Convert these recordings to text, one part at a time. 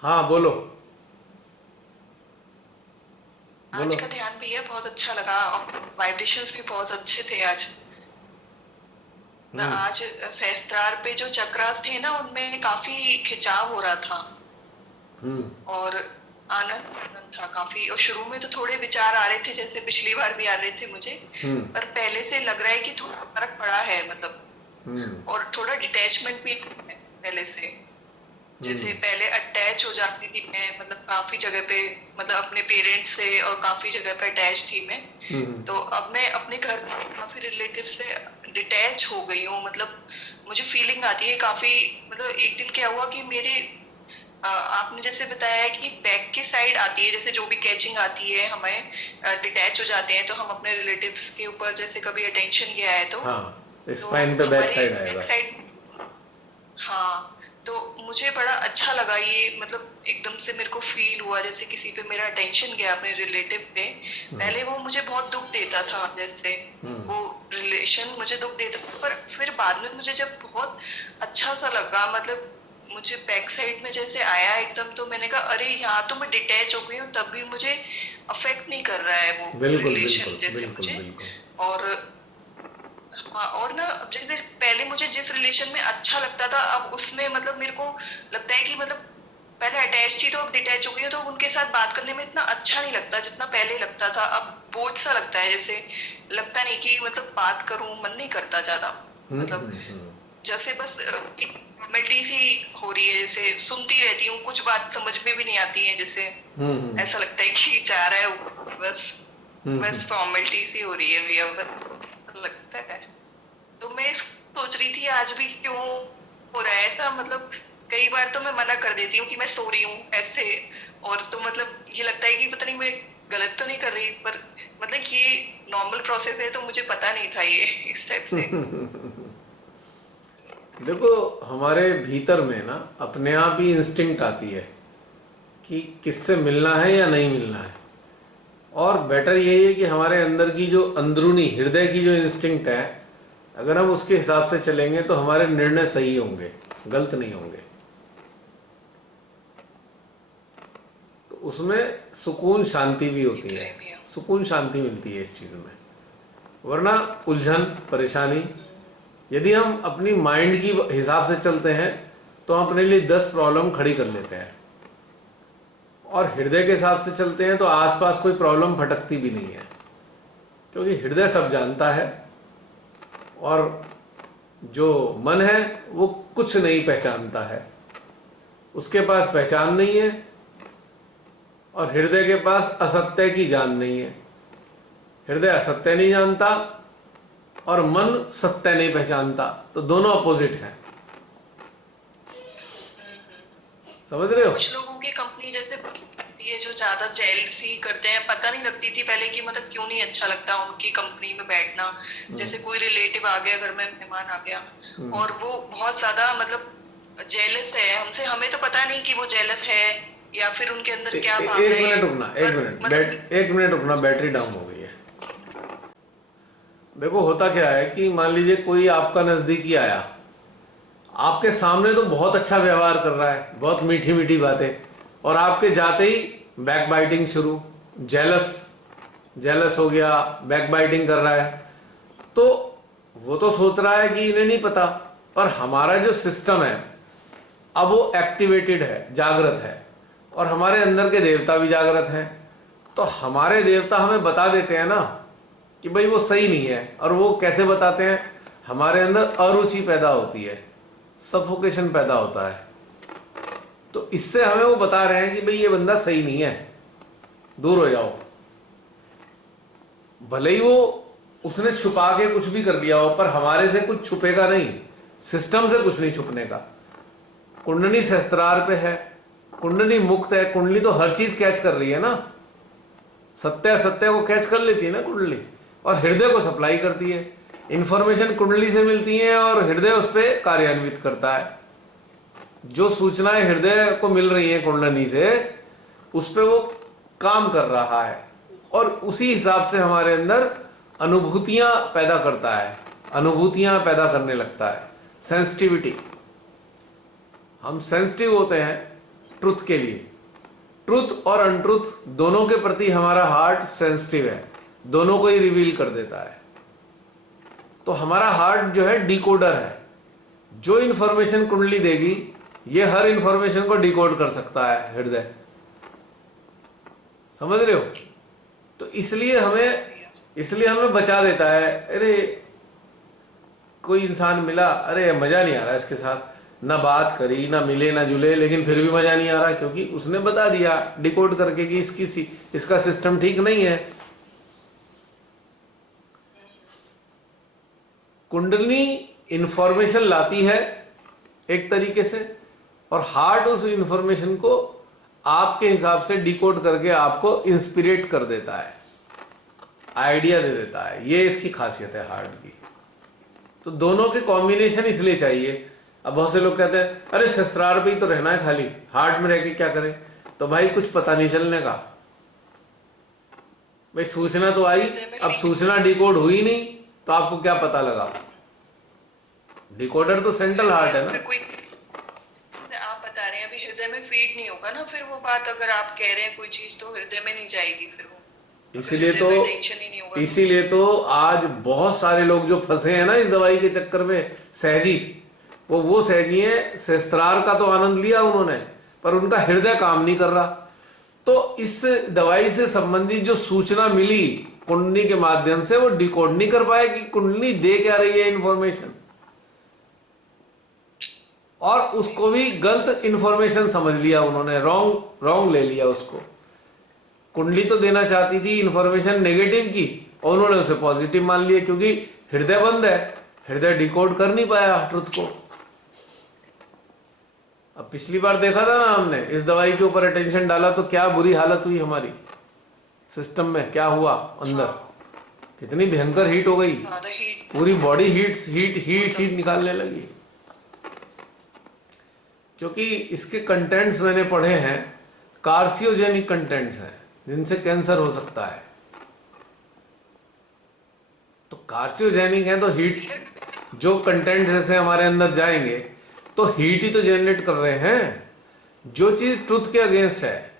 हाँ बोलो। आज बोलो। का ध्यान भी है, बहुत अच्छा लगा और वाइब्रेशंस भी बहुत अच्छे थे आज। न हम्म। आज सहस्त्रार पे जो चक्रास थे ना, उनमें काफी खिंचाव हो रहा था हम्म। और आनंद आनंद था काफी। और शुरू में तो थोड़े विचार आ रहे थे, जैसे पिछली बार भी आ रहे थे मुझे, हम्म। पर पहले से लग रहा है कि थोड़ा फर्क पड़ा है मतलब। हम्म। और थोड़ा डिटैचमेंट भी है पहले से। हम्म। जैसे पहले अटैच हो जाती थी मैं, मतलब काफी जगह पे, मतलब अपने पेरेंट्स से, और काफी जगह पे अटैच थी मैं। हम्म। तो अब मैं अपने घर में काफी रिलेटिव से डिटैच हो गई हूँ मतलब। मुझे फीलिंग आती है काफी। मतलब एक दिन क्या हुआ कि मेरे आपने जैसे बताया है कि बैक की साइड आती है, जैसे जो भी कैचिंग आती है हमें, डिटैच हो जाते हैं तो हम अपने रिलेटिव्स के ऊपर, जैसे कभी अटेंशन गया है तो हाँ, तो स्पाइन पे बैक हमारी साइड बैक आएगा। साइड। हाँ। तो मुझे बड़ा अच्छा लगा ये, मतलब एकदम से मेरे को फील हुआ जैसे किसी पे मेरा अटेंशन गया, अपने रिलेटिव पे। पहले वो मुझे बहुत दुख देता था, जैसे वो रिलेशन मुझे दुख देता था, पर फिर बाद में मुझे जब बहुत अच्छा सा लगा, मतलब मुझे बैक साइड में जैसे आया एकदम, तो मैंने कहा अरे यहाँ तो मैं डिटैच हो गई हूँ, तब भी मुझे अफेक्ट नहीं कर रहा है वो बिल्कुल रिलेशन बिल्कुल जैसे बिल्कुल मुझे। बिल्कुल। और हाँ, और ना अब जैसे पहले मुझे जिस रिलेशन में अच्छा लगता था, अब उसमें मतलब मेरे को लगता है कि मतलब पहले अटैच थी तो अब डिटैच हो गई हूँ, तो उनके साथ बात करने में इतना अच्छा नहीं लगता जितना पहले लगता था। अब बोझ सा लगता है, जैसे लगता नहीं कि मतलब बात करूं, मन नहीं करता ज्यादा। मतलब जैसे बस एक फॉर्मेलिटी सी हो रही है, जैसे सुनती रहती हूँ, कुछ बात समझ में भी नहीं आती है, जैसे ऐसा लगता है कि जा रहा है ऊपर, बस बस फॉर्मेलिटी सी हो रही है भैया, बस लगता है। तो मैं सोच रही थी आज भी क्यों हो रहा है ऐसा, मतलब कई बार तो मैं मना कर देती हूँ कि मैं सो रही हूँ ऐसे। और तो मतलब ये लगता है कि पता नहीं मैं गलत तो नहीं कर रही, पर मतलब ये नॉर्मल प्रोसेस है, तो मुझे पता नहीं था ये इस टाइप से। देखो, हमारे भीतर में ना अपने आप ही इंस्टिंक्ट आती है कि किससे मिलना है या नहीं मिलना है। और बेटर यही है कि हमारे अंदर की जो अंदरूनी हृदय की जो इंस्टिंक्ट है, अगर हम उसके हिसाब से चलेंगे तो हमारे निर्णय सही होंगे, गलत नहीं होंगे। तो उसमें सुकून शांति भी ये होती तो है। है भैया। सुकून शांति मिलती है इस चीज़ में। वरना उलझन, परेशानी, यदि हम अपनी माइंड की हिसाब से चलते हैं तो हम अपने लिए 10 प्रॉब्लम खड़ी कर लेते हैं। और हृदय के हिसाब से चलते हैं तो आसपास कोई प्रॉब्लम भटकती भी नहीं है, क्योंकि हृदय सब जानता है और जो मन है वो कुछ नहीं पहचानता है। उसके पास पहचान नहीं है और हृदय के पास असत्य की जान नहीं है। हृदय असत्य नहीं जानता और मन सत्य नहीं पहचानता, तो दोनों अपोजिट हैं। समझ रहे हो? कुछ लोगों की कंपनी जैसे लगती है, जो ज्यादा जेलसी करते हैं, पता नहीं लगती थी पहले कि मतलब क्यों नहीं अच्छा लगता उनकी कंपनी में बैठना। जैसे कोई रिलेटिव आ गया, घर में मेहमान आ गया, और वो बहुत ज्यादा मतलब जेलस है हमसे, हमें तो पता नहीं कि वो जेलस है या फिर उनके अंदर क्या एक भावनाएं मिनट हैं। रुकना, एक पर मिनट मतलब एक मिनट रुकना, बैटरी डाउन हो गई है। देखो, होता क्या है कि मान लीजिए कोई आपका नज़दीकी आया, आपके सामने तो बहुत अच्छा व्यवहार कर रहा है, बहुत मीठी मीठी बातें, और आपके जाते ही बैक बाइटिंग शुरू, जेलस, जेलस हो गया, बैक बाइटिंग कर रहा है। तो वो तो सोच रहा है कि इन्हें नहीं पता, पर हमारा जो सिस्टम है अब वो एक्टिवेटेड है, जागृत है, और हमारे अंदर के देवता भी जागृत हैं। तो हमारे देवता हमें बता देते हैं ना कि भाई वो सही नहीं है। और वो कैसे बताते हैं? हमारे अंदर अरुचि पैदा होती है, सफोकेशन पैदा होता है। तो इससे हमें वो बता रहे हैं कि भाई ये बंदा सही नहीं है, दूर हो जाओ। भले ही वो उसने छुपा के कुछ भी कर लिया हो, पर हमारे से कुछ छुपेगा नहीं, सिस्टम से कुछ नहीं छुपने का। कुंडली सहस्त्रार पे है, कुंडली मुक्त है, कुंडली तो हर चीज कैच कर रही है ना। सत्य सत्य को कैच कर लेती है ना कुंडली, और हृदय को सप्लाई करती है। इंफॉर्मेशन कुंडली से मिलती है और हृदय उस पर कार्यान्वित करता है। जो सूचनाएं हृदय को मिल रही हैं कुंडली से, उस पर वो काम कर रहा है, और उसी हिसाब से हमारे अंदर अनुभूतियां पैदा करता है, अनुभूतियां पैदा करने लगता है। सेंसिटिविटी, हम सेंसिटिव होते हैं ट्रुथ के लिए। ट्रुथ और अनट्रुथ दोनों के प्रति हमारा हार्ट सेंसिटिव है, दोनों को ही रिवील कर देता है। तो हमारा हार्ट जो है डिकोडर है, जो इंफॉर्मेशन कुंडली देगी ये हर इंफॉर्मेशन को डिकोड कर सकता है हृदय, समझ रहे हो। तो इसलिए हमें बचा देता है। अरे कोई इंसान मिला, अरे मजा नहीं आ रहा इसके साथ, ना बात करी ना मिले ना जुले, लेकिन फिर भी मजा नहीं आ रहा, क्योंकि उसने बता दिया डिकोड करके कि इसका सिस्टम ठीक नहीं है। कुंडली इंफॉर्मेशन लाती है एक तरीके से, और हार्ट उस इंफॉर्मेशन को आपके हिसाब से डिकोड करके आपको इंस्पिरेट कर देता है, आइडिया दे देता है। ये इसकी खासियत है हार्ट की। तो दोनों के कॉम्बिनेशन इसलिए चाहिए। अब बहुत से लोग कहते हैं अरे शस्त्रार पे ही तो रहना है, खाली हार्ट में रह के क्या करें। तो भाई कुछ पता नहीं चलने का, भाई सूचना तो आई, अब सूचना डिकोड हुई नहीं तो आपको क्या पता लगा। डिकोडर तो सेंट्रल हार्ट है ना। आप बता रहे हैं अभी हृदय में फीड नहीं होगा ना, फिर वो बात अगर आप कह रहे हैं कोई चीज तो हृदय में नहीं जाएगी फिर वो। इसीलिए तो आज बहुत सारे लोग जो फंसे हैं ना इस दवाई के चक्कर में, सहजी, वो सहजी हैं, शस्त्रार का तो आनंद लिया उन्होंने पर उनका हृदय काम नहीं कर रहा। तो इस दवाई से संबंधित जो सूचना मिली कुंडली के माध्यम से, वो डिकोड नहीं कर पाए कि कुंडली दे क्या रही है इंफॉर्मेशन, और उसको भी गलत इंफॉर्मेशन समझ लिया उन्होंने, रॉन्ग ले लिया उसको। कुंडली तो देना चाहती थी इंफॉर्मेशन नेगेटिव की, और उन्होंने उसे पॉजिटिव मान लिया, क्योंकि हृदय बंद है, हृदय डिकोड कर नहीं पाया ट्रुथ को। अब पिछली बार देखा था ना हमने, इस दवाई के ऊपर अटेंशन डाला तो क्या बुरी हालत हुई हमारी सिस्टम में, क्या हुआ अंदर, कितनी भयंकर हीट हो गई, पूरी बॉडी हीट निकालने लगी। क्योंकि इसके कंटेंट्स मैंने पढ़े हैं, कार्सियोजेनिक कंटेंट्स हैं जिनसे कैंसर हो सकता है। तो कार्सियोजेनिक है तो हीट, जो कंटेंट्स ऐसे हमारे अंदर जाएंगे तो हीट ही तो जनरेट कर रहे हैं। जो चीज ट्रुथ के अगेंस्ट है,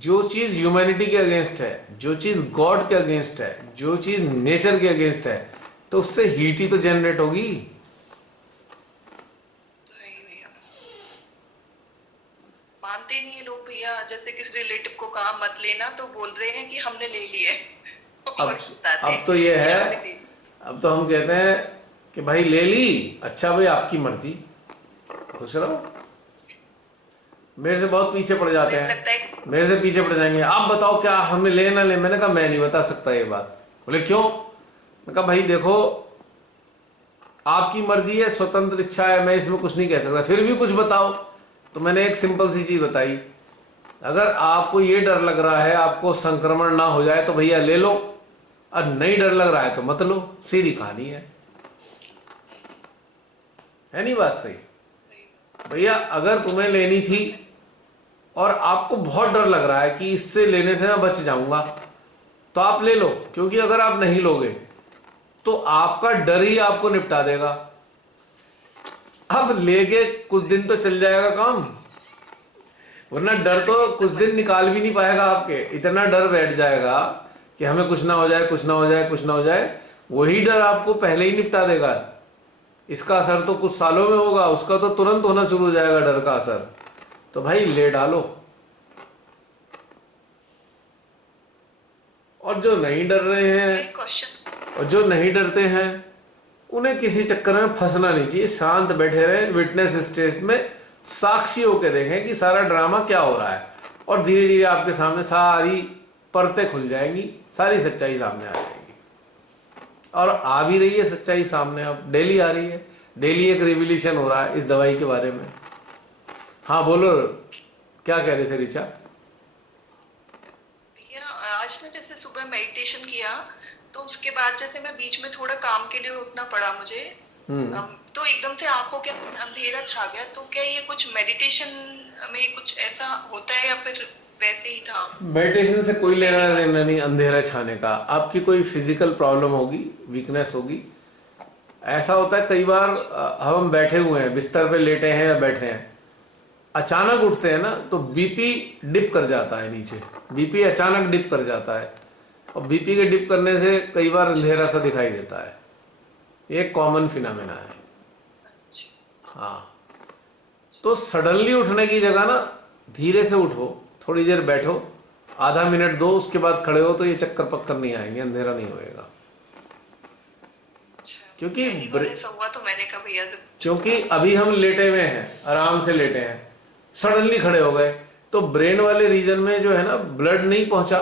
जो चीज ह्यूमैनिटी के अगेंस्ट है, जो चीज गॉड के अगेंस्ट है, जो चीज नेचर के अगेंस्ट है, तो उससे हीट ही तो जनरेट होगी। मानते नहीं है लोग भैया, जैसे किसी रिलेटिव को कहा मत लेना तो बोल रहे हैं कि हमने ले लिए। अब तो ये है, अब तो हम कहते हैं कि भाई ले ली, अच्छा भाई आपकी मर्जी, खुश रहो। मेरे से बहुत पीछे पड़ जाते हैं, मेरे से पीछे पड़ जाएंगे, आप बताओ क्या हमें ले ना ले। मैंने कहा मैं नहीं बता सकता ये बात। बोले क्यों? मैं कहा भाई देखो आपकी मर्जी है, स्वतंत्र इच्छा है, मैं इसमें कुछ नहीं कह सकता, फिर भी कुछ बताओ। तो मैंने एक सिंपल सी चीज बताई, अगर आपको ये डर लग रहा है आपको संक्रमण ना हो जाए तो भैया ले लो, और नहीं डर लग रहा है तो मत लो, सीधी कहानी है नहीं बात सही? भैया अगर तुम्हें लेनी थी और आपको बहुत डर लग रहा है कि इससे लेने से मैं बच जाऊंगा, तो आप ले लो, क्योंकि अगर आप नहीं लोगे तो आपका डर ही आपको निपटा देगा। अब लेके कुछ दिन तो चल जाएगा काम, वरना डर तो कुछ दिन निकाल भी नहीं पाएगा आपके, इतना डर बैठ जाएगा कि हमें कुछ ना हो जाए, कुछ ना हो जाए, कुछ ना हो जाए। वही डर आपको पहले ही निपटा देगा। इसका असर तो कुछ सालों में होगा, उसका तो तुरंत होना शुरू हो जाएगा डर का असर। तो भाई ले डालो। और जो नहीं डर रहे हैं और जो नहीं डरते हैं उन्हें किसी चक्कर में फंसना नहीं चाहिए, शांत बैठे रहे, विटनेस स्टेज में साक्षी होकर देखें कि सारा ड्रामा क्या हो रहा है, और धीरे धीरे आपके सामने सारी परतें खुल जाएंगी, सारी सच्चाई सामने आ जाएगी। और आ भी रही है सच्चाई सामने, अब डेली आ रही है, डेली एक रिविलेशन हो रहा है इस दवाई के बारे में। हाँ बोलो, क्या कह रहे थे रिचा? भैया आज ना जैसे सुबह मेडिटेशन किया तो उसके बाद जैसे मैं बीच में थोड़ा काम के लिए रुकना पड़ा मुझे, तो एकदम से आंखों के अंधेरा छा गया। तो क्या ये कुछ मेडिटेशन में कुछ ऐसा होता है या फिर वैसे ही था? मेडिटेशन से कोई लेना देना नहीं अंधेरा छाने का। आपकी कोई फिजिकल प्रॉब्लम होगी, वीकनेस होगी। ऐसा होता है कई बार हम बैठे हुए हैं, बिस्तर पे लेटे हैं या बैठे हैं, अचानक उठते हैं ना तो बीपी डिप कर जाता है नीचे, बीपी अचानक डिप कर जाता है, और बीपी के डिप करने से कई बार अंधेरा सा दिखाई देता है। ये एक कॉमन फिनोमेना है। अच्छा। हाँ, तो सडनली उठने की जगह ना धीरे से उठो, थोड़ी देर बैठो, आधा मिनट दो, उसके बाद खड़े हो, तो ये चक्कर पक्कर नहीं आएंगे, अंधेरा नहीं होएगा। क्योंकि पहली बार ऐसा हुआ तो मैंने कहा भैया क्योंकि अभी हम लेटे हुए हैं, आराम से लेटे हैं, सडनली खड़े हो गए, तो ब्रेन वाले रीजन में जो है ना ब्लड नहीं पहुंचा,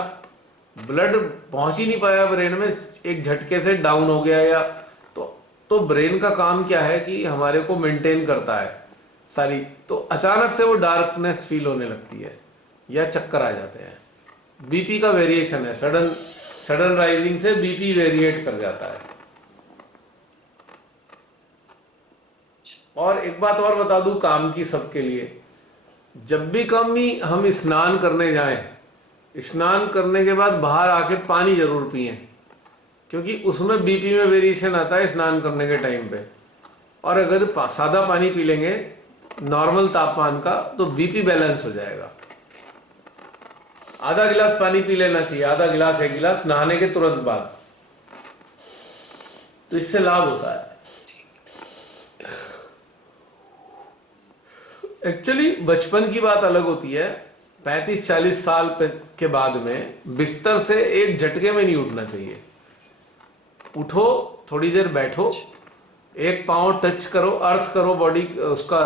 ब्लड पहुंच ही नहीं पाया ब्रेन में, एक झटके से डाउन हो गया, या तो ब्रेन का काम क्या है कि हमारे को मेंटेन करता है सारी, तो अचानक से वो डार्कनेस फील होने लगती है या चक्कर आ जाते हैं। बीपी का वेरिएशन है, सडन राइजिंग से बीपी वेरिएट कर जाता है। और एक बात और बता दूं काम की सबके लिए, जब भी कभी हम स्नान करने जाएं, स्नान करने के बाद बाहर आके पानी जरूर पिएं, क्योंकि उसमें बीपी में वेरिएशन आता है स्नान करने के टाइम पे। और अगर सादा पानी पी लेंगे नॉर्मल तापमान का तो बीपी बैलेंस हो जाएगा। आधा गिलास पानी पी लेना चाहिए, आधा गिलास एक गिलास नहाने के तुरंत बाद, तो इससे लाभ होता है। एक्चुअली बचपन की बात अलग होती है, 35-40 साल के बाद में बिस्तर से एक झटके में नहीं उठना चाहिए। उठो, थोड़ी देर बैठो, एक पाँव टच करो, अर्थ करो बॉडी उसका,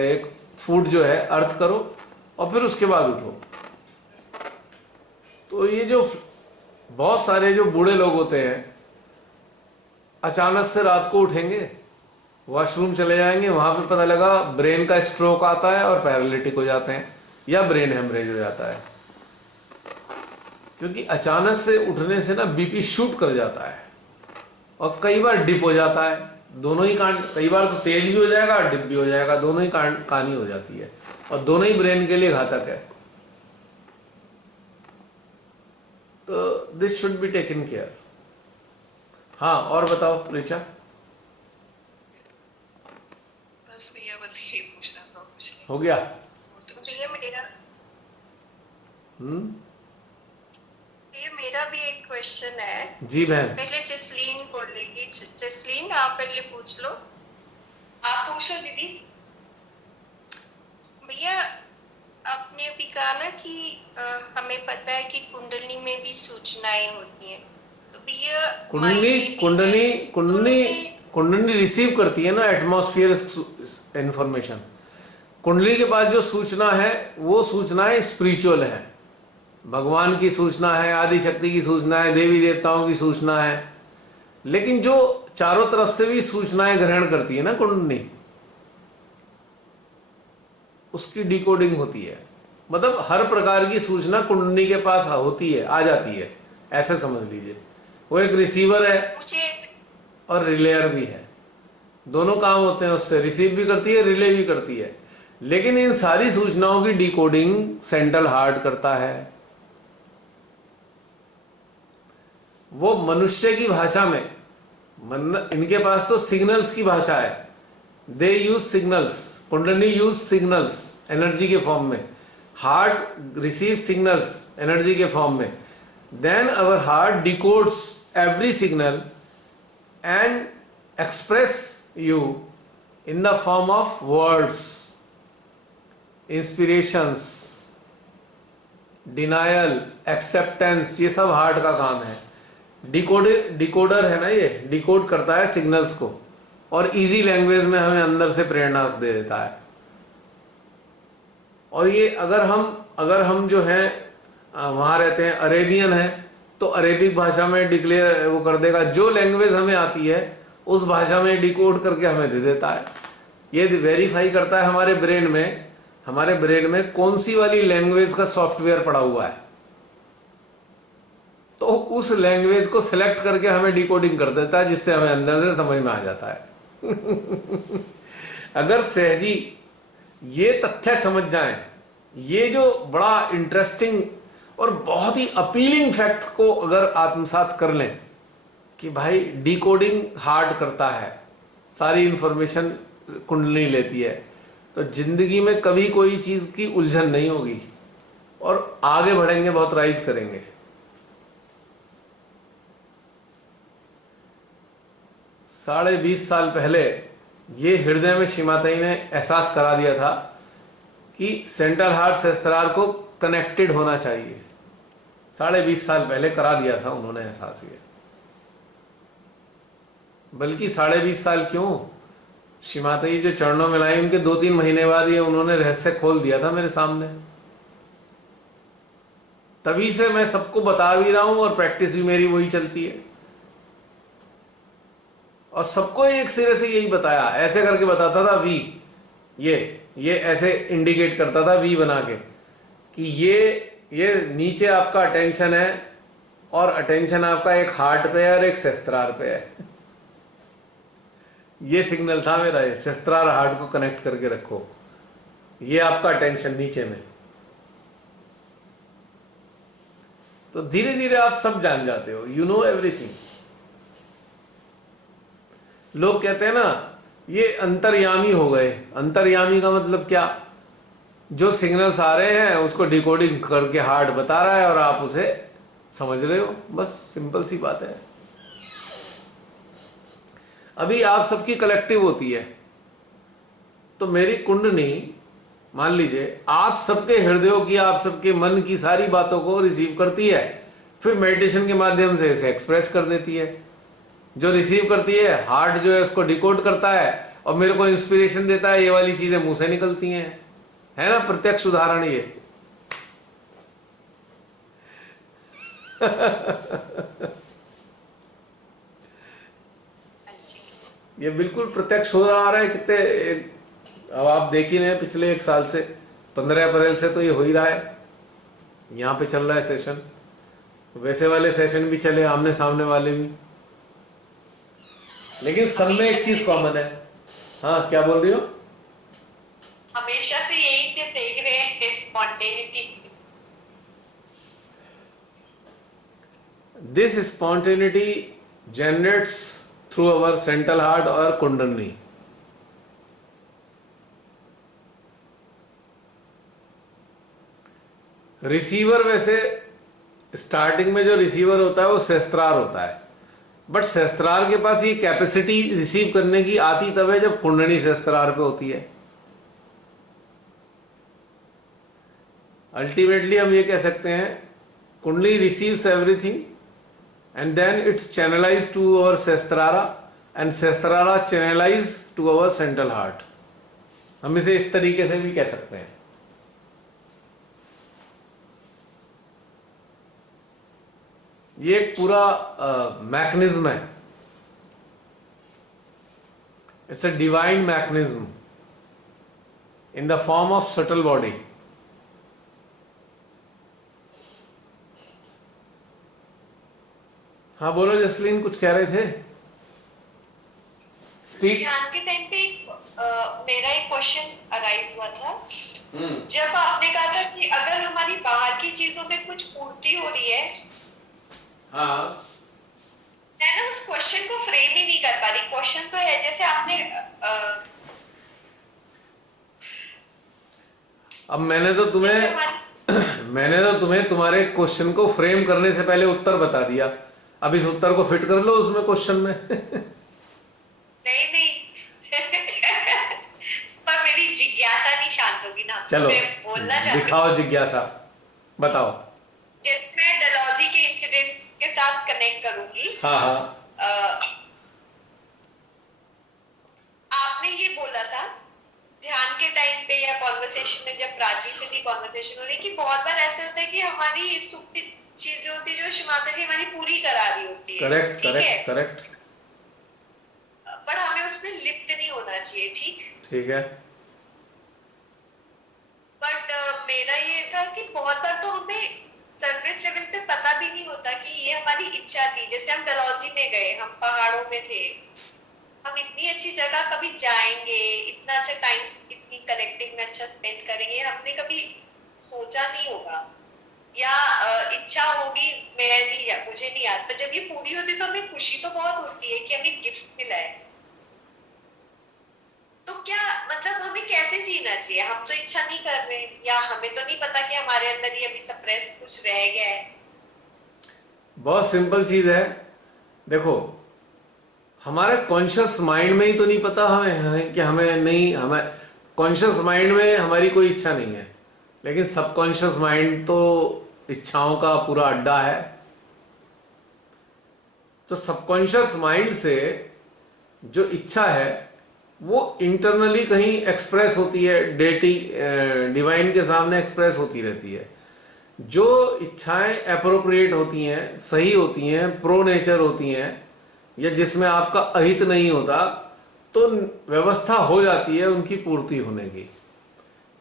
एक फुट जो है अर्थ करो, और फिर उसके बाद उठो। तो ये जो बहुत सारे जो बूढ़े लोग होते हैं, अचानक से रात को उठेंगे, वॉशरूम चले जाएंगे, वहां पे पता लगा ब्रेन का स्ट्रोक आता है और पैरालिटिक हो जाते हैं या ब्रेन हेमरेज हो जाता है। क्योंकि अचानक से उठने से ना बीपी शूट कर जाता है और कई बार डिप हो जाता है, दोनों ही कांड, कई बार तो तेज भी हो जाएगा और डिप भी हो जाएगा, दोनों ही कहानी हो जाती है, और दोनों ही ब्रेन के लिए घातक है। तो this should be taken care. हाँ, और बताओ रिचा। बस भैया बस यही पूछना था, कुछ नहीं। हो गया? तो भैया मेरा हम्म, ये मेरा भी एक क्वेश्चन है। जी बहन। पहले जसलीन बोलेगी। जसलीन आप पहले पूछ लो। आप पूछ लो दीदी। भैया आपने अभी कहा ना कि हमें पता है कि कुंडली में भी सूचनाएं होती हैं, तो भैया कुंडली रिसीव करती है ना एटमॉस्फेयर इंफॉर्मेशन। कुंडली के पास जो सूचना है वो सूचनाएं स्पिरिचुअल है, भगवान की सूचना है, आदि शक्ति की सूचना है, देवी देवताओं की सूचना है। लेकिन जो चारों तरफ से भी सूचनाएं ग्रहण करती है ना कुंडली, उसकी डिकोडिंग होती है। मतलब हर प्रकार की सूचना कुंडली के पास होती है, आ जाती है, ऐसे समझ लीजिए। वो एक रिसीवर है और रिलेयर भी है, दोनों काम होते हैं उससे, रिसीव भी करती है, रिले भी करती है। लेकिन इन सारी सूचनाओं की डिकोडिंग सेंट्रल हार्ट करता है। वो मनुष्य की भाषा में, इनके पास तो सिग्नल्स की भाषा है, they use signals, kundali use signals energy के फॉर्म में, हार्ट रिसीव सिग्नल्स एनर्जी के फॉर्म में, then our heart decodes every signal and express you in the form of words, inspirations, denial, acceptance, ये सब हार्ट का काम है। डिकोडर है ना, ये डिकोड करता है सिग्नल्स को और इजी लैंग्वेज में हमें अंदर से प्रेरणा दे देता है। और ये अगर हम जो है वहां रहते हैं, अरेबियन है, तो अरेबिक भाषा में डिक्लेयर वो कर देगा, जो लैंग्वेज हमें आती है उस भाषा में डिकोड करके हमें दे देता है। ये वेरीफाई करता है हमारे ब्रेन में कौन सी वाली लैंग्वेज का सॉफ्टवेयर पड़ा हुआ है, तो उस लैंग्वेज को सिलेक्ट करके हमें डिकोडिंग कर देता है, जिससे हमें अंदर से समझ में आ जाता है। अगर सहजी ये तथ्य समझ जाएं, ये जो बड़ा इंटरेस्टिंग और बहुत ही अपीलिंग फैक्ट को अगर आत्मसात कर लें कि भाई डिकोडिंग हार्ट करता है, सारी इंफॉर्मेशन कुंडली लेती है, तो जिंदगी में कभी कोई चीज की उलझन नहीं होगी और आगे बढ़ेंगे, बहुत राइज करेंगे। 20.5 साल पहले ये हृदय में शिमाताई ने एहसास करा दिया था कि सेंट्रल हार्ट सहस्त्रार को कनेक्टेड होना चाहिए। 20.5 साल पहले करा दिया था उन्होंने एहसास ये। बल्कि 20.5 साल क्यों, शिमाताई जो चरणों में लाई उनके 2-3 महीने बाद ये उन्होंने रहस्य खोल दिया था मेरे सामने। तभी से मैं सबको बता भी रहा हूं और प्रैक्टिस भी मेरी वही चलती है। और सबको एक सिरे से यही बताया, ऐसे करके बताता था वी, ये ऐसे इंडिकेट करता था वी बना के कि ये नीचे आपका अटेंशन है और अटेंशन आपका एक हार्ट पे है और एक सहस्त्रार पे है। ये सिग्नल था मेरा, ये सहस्त्रार हार्ट को कनेक्ट करके रखो, ये आपका अटेंशन नीचे में। तो धीरे धीरे आप सब जान जाते हो, यू नो एवरीथिंग। लोग कहते हैं ना ये अंतर्यामी हो गए। अंतर्यामी का मतलब क्या, जो सिग्नल्स आ रहे हैं उसको डिकोडिंग करके हार्ट बता रहा है और आप उसे समझ रहे हो, बस सिंपल सी बात है। अभी आप सबकी कलेक्टिव होती है, तो मेरी कुंडली मान लीजिए आप सबके हृदयों की, आप सबके मन की सारी बातों को रिसीव करती है, फिर मेडिटेशन के माध्यम से इसे एक्सप्रेस कर देती है। जो रिसीव करती है हार्ट जो है उसको डिकोड करता है और मेरे को इंस्पिरेशन देता है, ये वाली चीजें मुंह से निकलती हैं। है ना प्रत्यक्ष उदाहरण ये। ये बिल्कुल प्रत्यक्ष हो रहा है। कितने अब आप देख ही रहे हैं, पिछले 1 साल से 15 अप्रैल से तो ये हो ही रहा है। यहाँ पे चल रहा है सेशन, वैसे वाले सेशन भी चले, आमने सामने वाले भी, लेकिन सब में एक चीज कॉमन है। हाँ क्या बोल रही हो? हमेशा से यही तो देख रहे हैं, spontaneity. This spontaneity generates through our central heart और कुंडलनी। रिसीवर वैसे स्टार्टिंग में जो रिसीवर होता है वो सहस्त्रार होता है, बट सहस्त्रार के पास ये कैपेसिटी रिसीव करने की आती तब है जब कुंडली सहस्त्रार पे होती है। अल्टीमेटली हम ये कह सकते हैं कुंडली receives everything and then it's channelized to our sahasrara and sahasrara channelized to our central heart। हम इसे इस तरीके से भी कह सकते हैं। ये एक पूरा मैकेनिज्म है, it's a divine mechanism in the form of subtle body. हाँ बोलो जसलीन, कुछ कह रहे थे? स्पीक। ध्यान के टाइम पे मेरा एक क्वेश्चन अराइज हुआ था। जब आपने कहा था कि अगर हमारी बाहर की चीजों में कुछ पूर्ति हो रही है, हाँ मैं ना उस क्वेश्चन को फ्रेम ही नहीं कर पा रही। क्वेश्चन तो है, जैसे आपने अब मैंने तो तुम्हें तुम्हारे क्वेश्चन को फ्रेम करने से पहले उत्तर बता दिया। अब इस उत्तर को फिट कर लो उसमें, क्वेश्चन में। नहीं पर मेरी जिज्ञासा नहीं शांत होगी ना। चलो मैं बोलना चाहती दिखाओ जिज्ञासा, बताओ। जैसे मैं डलहौजी के इंसिडेंट के साथ कनेक्ट करूंगी। हाँ हाँ आपने ये बोला था ध्यान के टाइम पे या कॉन्वर्सेशन में, जब प्राची से भी कॉन्वर्सेशन हो रही, कि बहुत बार ऐसे होता है कि हमारी सुप्त चीजें होती है जो माता जी हमारी पूरी करा रही होती है। करेक्ट ठीक है, करेक्ट। पर हमें उसमें लिप्त नहीं होना चाहिए। ठीक है। बट मेरा ये था कि बहुत बार तो हमें सरफेस लेवल पे पता भी नहीं होता कि ये हमारी इच्छा थी। जैसे हम डलहौजी में गए, हम पहाड़ों में थे, हम इतनी अच्छी जगह कभी जाएंगे, इतना अच्छा टाइम इतनी कलेक्टिंग में अच्छा स्पेंड करेंगे, हमने कभी सोचा नहीं होगा, या इच्छा होगी, मैं नहीं, या मुझे नहीं याद। पर जब ये पूरी होती तो हमें खुशी तो बहुत होती है कि हमें गिफ्ट मिला है। तो क्या मतलब हमें कैसे जीना चाहिए? हम तो इच्छा नहीं कर रहे, या हमें तो नहीं पता कि हमारे अंदर ही अभी सप्रेस कुछ रह गया है। बहुत सिंपल चीज है। देखो, हमारे कॉन्शियस माइंड में ही तो नहीं पता हमें कि हमें नहीं, हमें कॉन्शियस माइंड में हमारी कोई इच्छा नहीं है, लेकिन सबकॉन्शियस माइंड तो इच्छाओं का पूरा अड्डा है। तो सबकॉन्शियस माइंड से जो इच्छा है वो इंटरनली कहीं एक्सप्रेस होती है, डेटी डिवाइन के सामने एक्सप्रेस होती रहती है। जो इच्छाएं अप्रोप्रिएट होती हैं, सही होती हैं, प्रो नेचर होती हैं, या जिसमें आपका अहित नहीं होता, तो व्यवस्था हो जाती है उनकी पूर्ति होने की।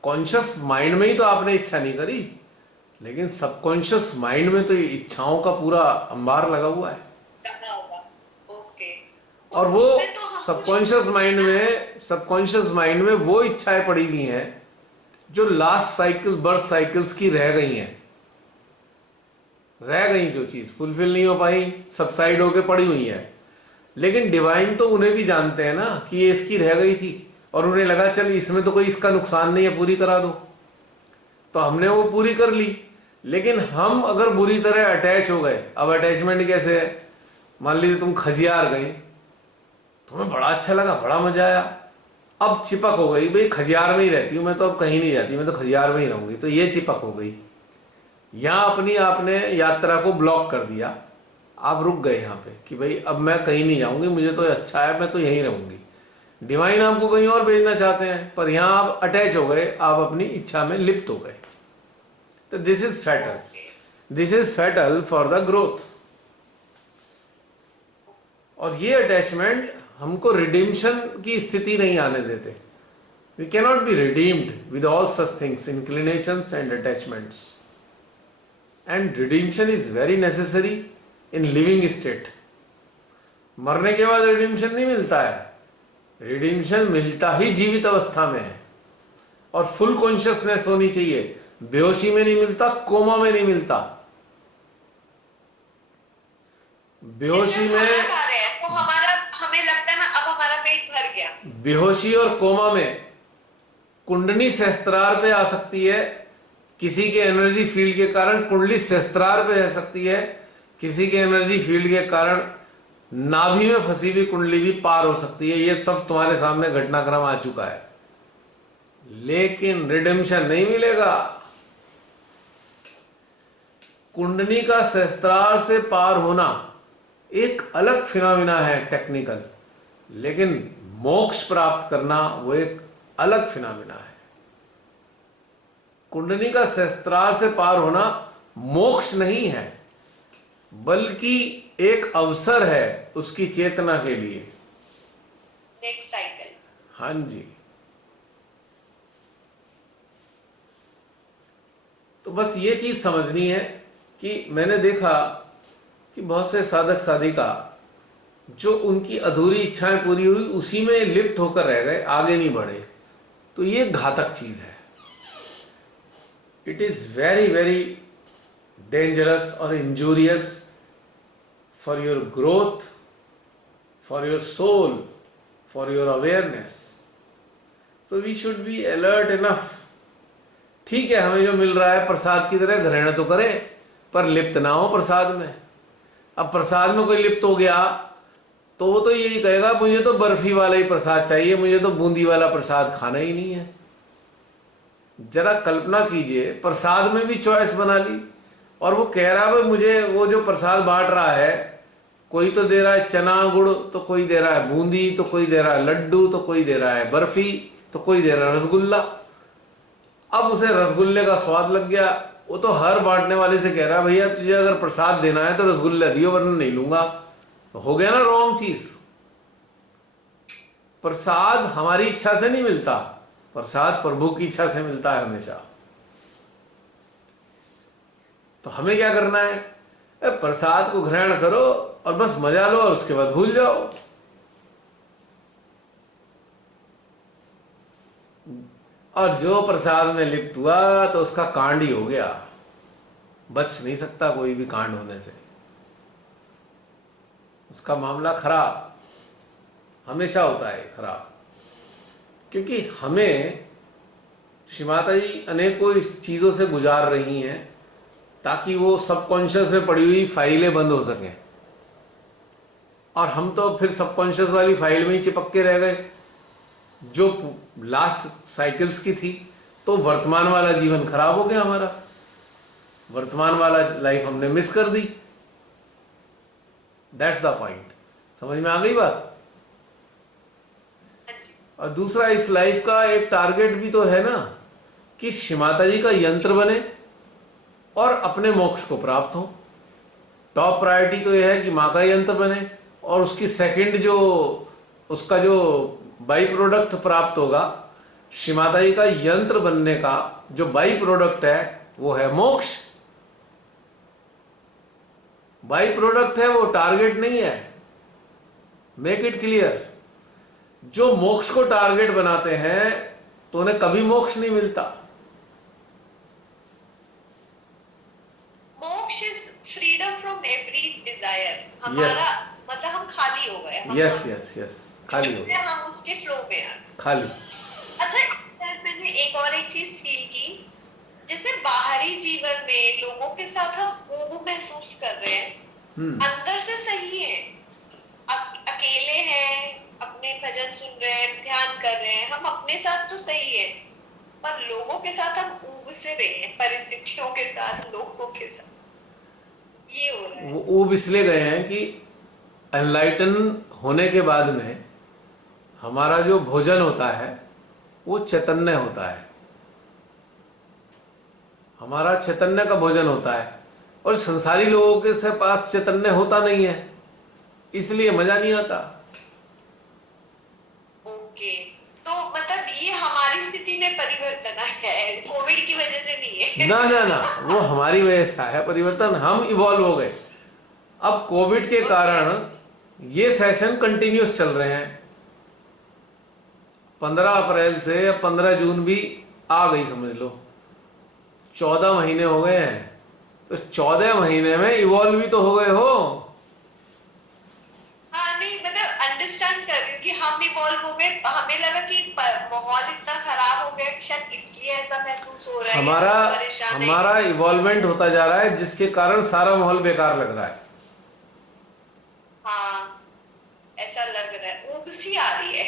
कॉन्शियस माइंड में ही तो आपने इच्छा नहीं करी, लेकिन सबकॉन्शियस माइंड में तो ये इच्छाओं का पूरा अंबार लगा हुआ है। करना होगा। ओके। तो और वो उसमें तो हम कुछ ना। सबकॉन्शियस माइंड में वो इच्छाएं पड़ी हुई हैं जो लास्ट साइकिल, बर्थ साइकिल्स की रह गई हैं। रह गई जो चीज फुलफिल नहीं हो पाई, सबसाइड होके पड़ी हुई है। लेकिन डिवाइन तो उन्हें भी जानते हैं ना कि ये इसकी रह गई थी, और उन्हें लगा चल इसमें तो कोई इसका नुकसान नहीं है, पूरी करा दो। तो हमने वो पूरी कर ली। लेकिन हम अगर बुरी तरह अटैच हो गए, अब अटैचमेंट कैसे है? मान लीजिए तुम खजियार गए, तुम्हें बड़ा अच्छा लगा, बड़ा मजा आया, अब चिपक हो गई, भाई खजियार में ही रहती हूँ मैं तो, अब कहीं नहीं जाती, मैं तो खजियार में ही रहूंगी, तो ये चिपक हो गई। यहाँ अपनी आपने यात्रा को ब्लॉक कर दिया, आप रुक गए यहाँ पे कि भाई अब मैं कहीं नहीं जाऊंगी, मुझे तो अच्छा है, मैं तो यहीं रहूंगी। डिवाइन आपको कहीं और भेजना चाहते हैं, पर यहाँ आप अटैच हो गए, आप अपनी इच्छा में लिप्त हो गए। तो this is fatal, this is fatal for the growth. और ये अटैचमेंट हमको रिडीम्शन की स्थिति नहीं आने देते। We cannot be redeemed with all such things, inclinations and attachments. And redemption is very necessary in living state. मरने के बाद रिडीम्शन नहीं मिलता है, रिडीम्शन मिलता ही जीवित अवस्था में है, और फुल कॉन्शियसनेस होनी चाहिए। बेहोशी में नहीं मिलता, कोमा में नहीं मिलता। जैसे बेहोशी हम खाना में, खा रहे हैं तो हमारा हमें लगता है ना अब हमारा पेट भर गया। बेहोशी और कोमा में कुंडली सहस्त्रार पे आ सकती है, किसी के एनर्जी फील्ड के कारण कुंडली सहस्त्रार पे रह सकती है, किसी के एनर्जी फील्ड के कारण नाभि में फंसी हुई कुंडली भी पार हो सकती है। ये सब तुम्हारे सामने घटनाक्रम आ चुका है, लेकिन रिडेम्पशन नहीं मिलेगा। कुंडली का सहस्त्रार से पार होना एक अलग फिनोमिना है, टेक्निकल, लेकिन मोक्ष प्राप्त करना वो एक अलग फिनोमिना है। कुंडली का सहस्त्रार से पार होना मोक्ष नहीं है, बल्कि एक अवसर है उसकी चेतना के लिए। Next cycle. हाँ जी। तो बस ये चीज समझनी है कि मैंने देखा कि बहुत से साधक साधिका जो उनकी अधूरी इच्छाएं पूरी हुई उसी में लिप्त होकर रह गए, आगे नहीं बढ़े। तो ये घातक चीज है। It is very very dangerous और injurious for your growth, for your soul, for your awareness. So we should be alert enough. ठीक है, हमें जो मिल रहा है प्रसाद की तरह ग्रहण तो करें, पर लिप्त ना हो प्रसाद में। अब प्रसाद में कोई लिप्त हो गया तो वो तो यही कहेगा मुझे तो बर्फी वाला ही प्रसाद चाहिए, मुझे तो बूंदी वाला प्रसाद खाना ही नहीं है। जरा कल्पना कीजिए, प्रसाद में भी चॉइस बना ली, और वो कह रहा है भाई मुझे वो जो प्रसाद बांट रहा है, कोई तो दे रहा है चना गुड़, तो कोई दे रहा है बूंदी, तो कोई दे रहा है लड्डू, तो कोई दे रहा है बर्फी, तो कोई दे रहा है रसगुल्ला। अब उसे रसगुल्ले का स्वाद लग गया, वो तो हर बांटने वाले से कह रहा है भैया तुझे अगर प्रसाद देना है तो रसगुल्ला दियो वरना नहीं लूंगा। तो हो गया ना रॉन्ग चीज। प्रसाद हमारी इच्छा से नहीं मिलता, प्रसाद प्रभु की इच्छा से मिलता है हमेशा। तो हमें क्या करना है? प्रसाद को ग्रहण करो और बस मजा लो, और उसके बाद भूल जाओ। और जो प्रसाद में लिप्त हुआ तो उसका कांड ही हो गया, बच नहीं सकता कोई भी कांड होने से। उसका मामला खराब हमेशा होता है, खराब। क्योंकि हमें श्री माता जी अनेकों इस चीज़ों से गुजार रही हैं ताकि वो सबकॉन्शियस में पड़ी हुई फाइलें बंद हो सकें, और हम तो फिर सबकॉन्शियस वाली फाइल में ही चिपक के रह गए जो लास्ट साइकिल्स की थी। तो वर्तमान वाला जीवन खराब हो गया हमारा, वर्तमान वाला लाइफ हमने मिस कर दी। That's the point. समझ में आ गई बात? हाँ जी। और दूसरा, इस लाइफ का एक टारगेट भी तो है ना कि श्री माता जी का यंत्र बने और अपने मोक्ष को प्राप्त हो। टॉप प्रायोरिटी तो यह है कि माँ का यंत्र बने, और उसकी सेकंड जो उसका जो बाई प्रोडक्ट प्राप्त होगा, श्री माता जी का यंत्र बनने का जो बाई प्रोडक्ट है वो है मोक्ष। बाई प्रोडक्ट है, वो टारगेट नहीं है। Make it clear. जो मोक्ष को टारगेट बनाते हैं तो उन्हें कभी मोक्ष नहीं मिलता। Moksha is freedom from every desire. हमारा मतलब हम खाली हो गए। यस यस यस, खाली हो गए, हम उसके फ्लो में आ गए। खाली। अच्छा, मैंने एक चीज फील की, जैसे बाहरी जीवन में लोगों के साथ हम ऊब महसूस कर रहे हैं, अंदर से सही है, अकेले हैं, अपने भजन सुन रहे हैं, ध्यान कर रहे हैं, हम अपने साथ तो सही है, पर लोगों के साथ हम ऊब से रहे हैं, परिस्थितियों के साथ, लोगों के साथ। ये हो रहा है। वो ऊब इसलिए गए हैं कि एनलाइटन होने के बाद में हमारा जो भोजन होता है वो चैतन्य होता है, हमारा चैतन्य का भोजन होता है, और संसारी लोगों के से पास चैतन्य होता नहीं है, इसलिए मजा नहीं आता। ओके, तो मतलब ये हमारी स्थिति में परिवर्तन आया है, कोविड की वजह से नहीं है। ना ना ना, वो हमारी वजह से आया परिवर्तन, हम इवॉल्व हो गए। अब कोविड के कारण ये सेशन कंटिन्यूस चल रहे हैं। 15 अप्रैल से 15 जून भी आ गई, समझ लो 14 महीने हो गए हैं। तो 14 महीने में इवॉल्व भी तो हो गए हो। हाँ, नहीं मतलब अंडरस्टैंड कर रही हूँ कि हम इवॉल्व हो गए। हमें लगा कि माहौल इतना खराब हो गया, शायद इसलिए ऐसा महसूस हो रहा है। हमारा इवॉल्वमेंट होता जा रहा है, जिसके कारण सारा माहौल बेकार लग रहा है। हाँ, ऐसा लग रहा है, ऊब सी आ रही है।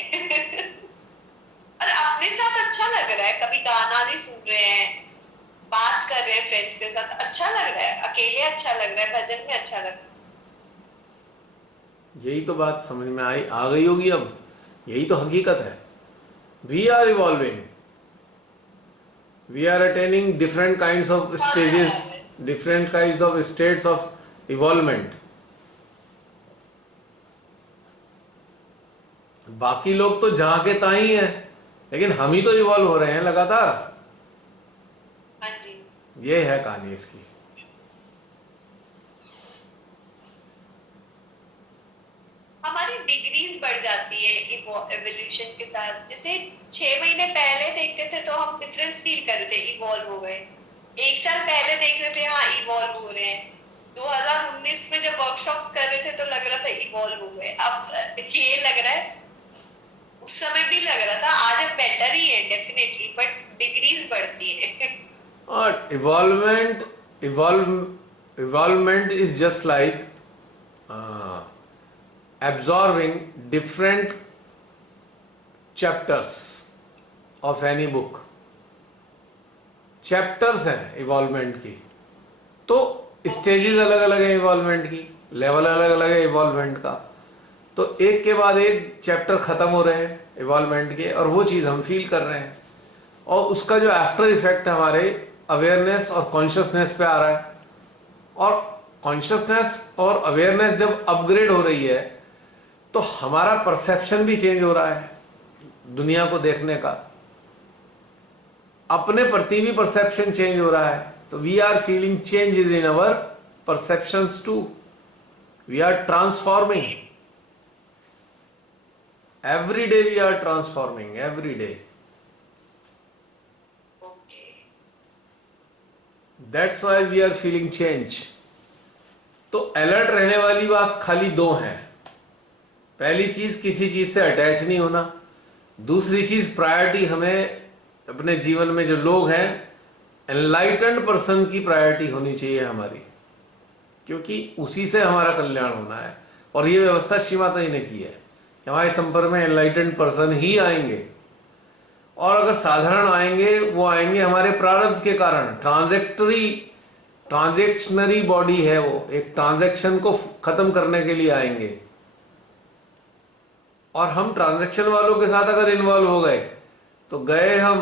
और अपने साथ अच्छा लग रहा है, कभी गाना भी सुन रहे हैं, बात कर रहे हैं फ्रेंड्स के साथ, अच्छा लग रहा है, अकेले अच्छा लग रहा है, भजन में अच्छा लग रहा है। यही तो बात समझ में आ गई होगी अब। यही तो हकीकत है। We are evolving, we are attaining different kinds of stages, different kinds of states of evolvement. बाकी लोग तो जहां के तहां ही हैं, लेकिन हम ही तो इवॉल्व हो रहे हैं लगातार। हाँ जी। ये है कहानी इसकी। हमारी डिग्रीज बढ़ जाती है एवोल्यूशन के साथ। जैसे 6 महीने पहले देखते थे तो हम डिफरेंस फील कर रहे थे, इवॉल्व हो गए। 1 साल पहले देख रहे थे, हाँ इवॉल्व हो रहे हैं। 2019 में जब वर्कशॉप्स कर रहे थे तो लग रहा था इवॉल्व हो गए। अब ये लग रहा है, उस समय भी लग रहा था आज हम बेटर ही है डेफिनेटली, बट डिग्रीज बढ़ती है। और involvement is just like absorbing different chapters of any book. Chapters हैं इवॉल्वमेंट की, तो स्टेजेस अलग अलग है इवॉल्वमेंट की, लेवल अलग अलग है इवॉल्वमेंट का। तो एक के बाद एक चैप्टर खत्म हो रहे हैं इवॉल्वमेंट के, और वो चीज़ हम फील कर रहे हैं, और उसका जो आफ्टर इफेक्ट हमारे अवेयरनेस और कॉन्शियसनेस पे आ रहा है। और कॉन्शियसनेस और अवेयरनेस जब अपग्रेड हो रही है तो हमारा परसेप्शन भी चेंज हो रहा है दुनिया को देखने का, अपने प्रति भी परसेप्शन चेंज हो रहा है। तो we are feeling changes in our perceptions too, we are transforming every day, we are transforming every day. That's why we are feeling change. तो अलर्ट रहने वाली बात खाली 2 है। पहली चीज, किसी चीज से अटैच नहीं होना। दूसरी चीज, प्रायोरिटी हमें अपने जीवन में जो लोग हैं, एनलाइटेंड पर्सन की प्रायोरिटी होनी चाहिए हमारी, क्योंकि उसी से हमारा कल्याण होना है। और ये व्यवस्था श्री माता जी ने की है कि हमारे संपर्क में एनलाइटेंड पर्सन ही आएंगे। और अगर साधारण आएंगे, वो आएंगे हमारे प्रारब्ध के कारण। ट्रांजेक्शनरी बॉडी है वो, एक ट्रांजैक्शन को खत्म करने के लिए आएंगे। और हम ट्रांजैक्शन वालों के साथ अगर इन्वॉल्व हो गए तो गए हम,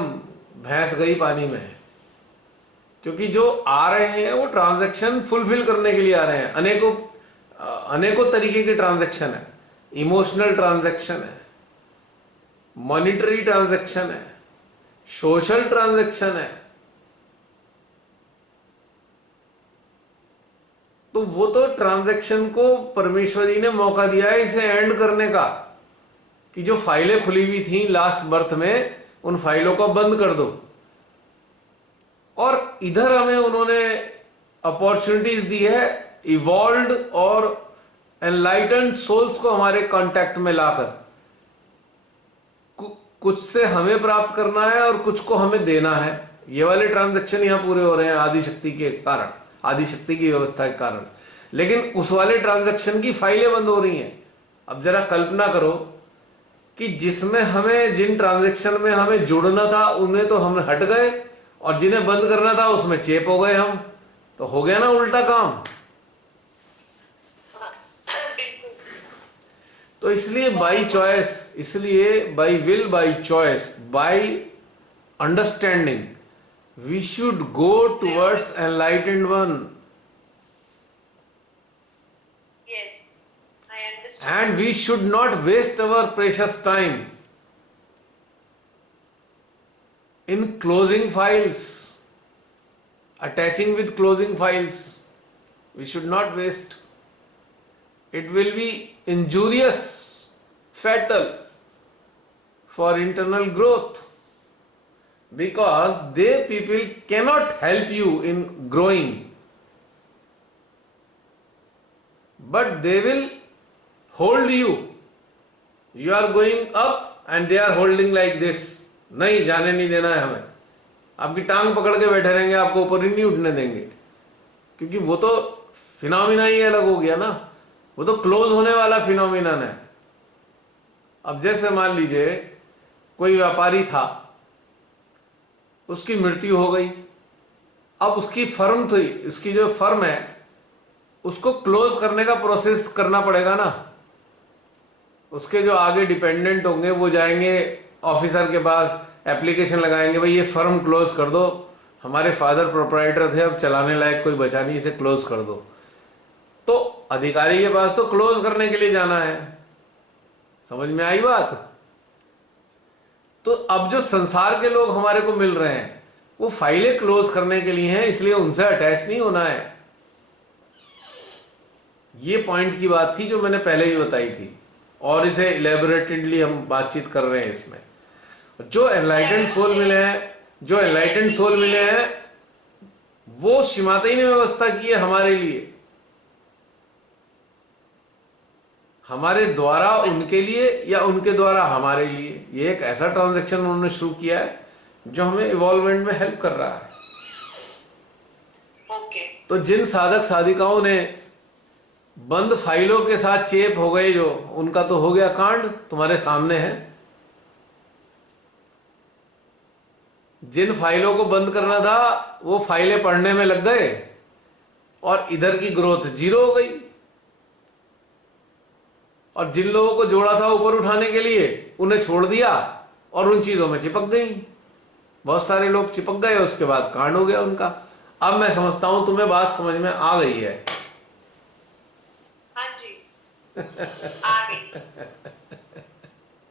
भैंस गई पानी में। क्योंकि जो आ रहे हैं वो ट्रांजैक्शन फुलफिल करने के लिए आ रहे हैं। अनेकों तरीके के ट्रांजैक्शन है। इमोशनल ट्रांजैक्शन है, मॉनिटरी ट्रांजैक्शन है, सोशल ट्रांजैक्शन है। तो वो तो ट्रांजैक्शन को परमेश्वर जी ने मौका दिया है इसे एंड करने का, कि जो फाइलें खुली हुई थी लास्ट बर्थ में, उन फाइलों को बंद कर दो। और इधर हमें उन्होंने अपॉर्चुनिटीज दी है, इवॉल्व्ड और एनलाइटेंड सोल्स को हमारे कांटेक्ट में लाकर कुछ से हमें प्राप्त करना है और कुछ को हमें देना है। ये वाले ट्रांजैक्शन यहां पूरे हो रहे हैं आदिशक्ति के कारण, आदिशक्ति की व्यवस्था के कारण। लेकिन उस वाले ट्रांजैक्शन की फाइलें बंद हो रही हैं। अब जरा कल्पना करो कि जिसमें हमें, जिन ट्रांजैक्शन में हमें जुड़ना था उनमें तो हम हट गए, और जिन्हें बंद करना था उसमें चेप हो गए हम। तो हो गया ना उल्टा काम। तो इसलिए बाई चॉइस, इसलिए by will, by choice, by understanding, we should go towards enlightened one. Yes, I understand. And we should not waste our precious time in closing files, attaching with closing files. We should not waste. It will be injurious, fatal for internal growth, because they people cannot help you in growing, but they will hold you. You are going up and they are holding like this. नहीं, जाने नहीं देना है हमें। आपकी टांग पकड़ के बैठे रहेंगे, आपको ऊपर ही नहीं उठने देंगे, क्योंकि वो तो फिनोमिना ही अलग हो गया ना। वो तो क्लोज होने वाला फिनोमिनन है। अब जैसे मान लीजिए कोई व्यापारी था, उसकी मृत्यु हो गई। अब उसकी फर्म थी, उसकी जो फर्म है उसको क्लोज करने का प्रोसेस करना पड़ेगा ना। उसके जो आगे डिपेंडेंट होंगे वो जाएंगे ऑफिसर के पास, एप्लीकेशन लगाएंगे, भाई ये फर्म क्लोज कर दो, हमारे फादर प्रोप्राइटर थे, अब चलाने लायक कोई बचा नहीं, इसे क्लोज कर दो। तो अधिकारी के पास तो क्लोज करने के लिए जाना है। समझ में आई बात? तो अब जो संसार के लोग हमारे को मिल रहे हैं वो फाइलें क्लोज करने के लिए हैं, इसलिए उनसे अटैच नहीं होना है। ये पॉइंट की बात थी जो मैंने पहले भी बताई थी, और इसे इलेबोरेटेडली हम बातचीत कर रहे हैं इसमें। जो एनलाइटेंड सोल मिले हैं, जो एनलाइटेंड सोल मिले हैं, वो श्री माता जी ने व्यवस्था की है हमारे लिए, हमारे द्वारा उनके लिए या उनके द्वारा हमारे लिए। ये एक ऐसा ट्रांजैक्शन उन्होंने शुरू किया है जो हमें इवॉल्वमेंट में हेल्प कर रहा है। ओके। तो जिन साधक साधिकाओं ने बंद फाइलों के साथ चेप हो गए, जो उनका तो हो गया कांड, तुम्हारे सामने है। जिन फाइलों को बंद करना था वो फाइलें पढ़ने में लग गए और इधर की ग्रोथ जीरो हो गई। और जिन लोगों को जोड़ा था ऊपर उठाने के लिए, उन्हें छोड़ दिया और उन चीजों में चिपक गई। बहुत सारे लोग चिपक गए, उसके बाद कांड हो गया उनका। अब मैं समझता हूं तुम्हें बात समझ में आ गई है। हाँ जी, आ गई।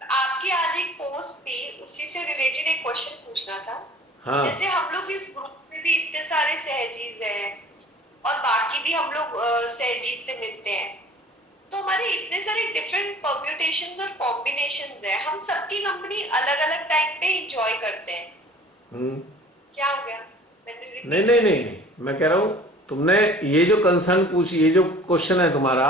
आपकी आज एक पोस्ट थी, उसी से रिलेटेड एक क्वेश्चन पूछना था। हाँ। जैसे हम लोग इस ग्रुप में भी इतने सारे सहजीज हैं और बाकी भी हम लोग सहजीज से मिलते हैं, तो हमारे इतने सारे डिफरेंट परम्यूटेशंस और कॉम्बिनेशंस है। हम सबकी कंपनी अलग अलग टाइम पे एंजॉय करते हैं। क्या हो गया? नहीं नहीं नहीं नहीं, मैं कह रहा हूं तुमने ये जो कंसर्न पूछी, ये जो क्वेश्चन है तुम्हारा,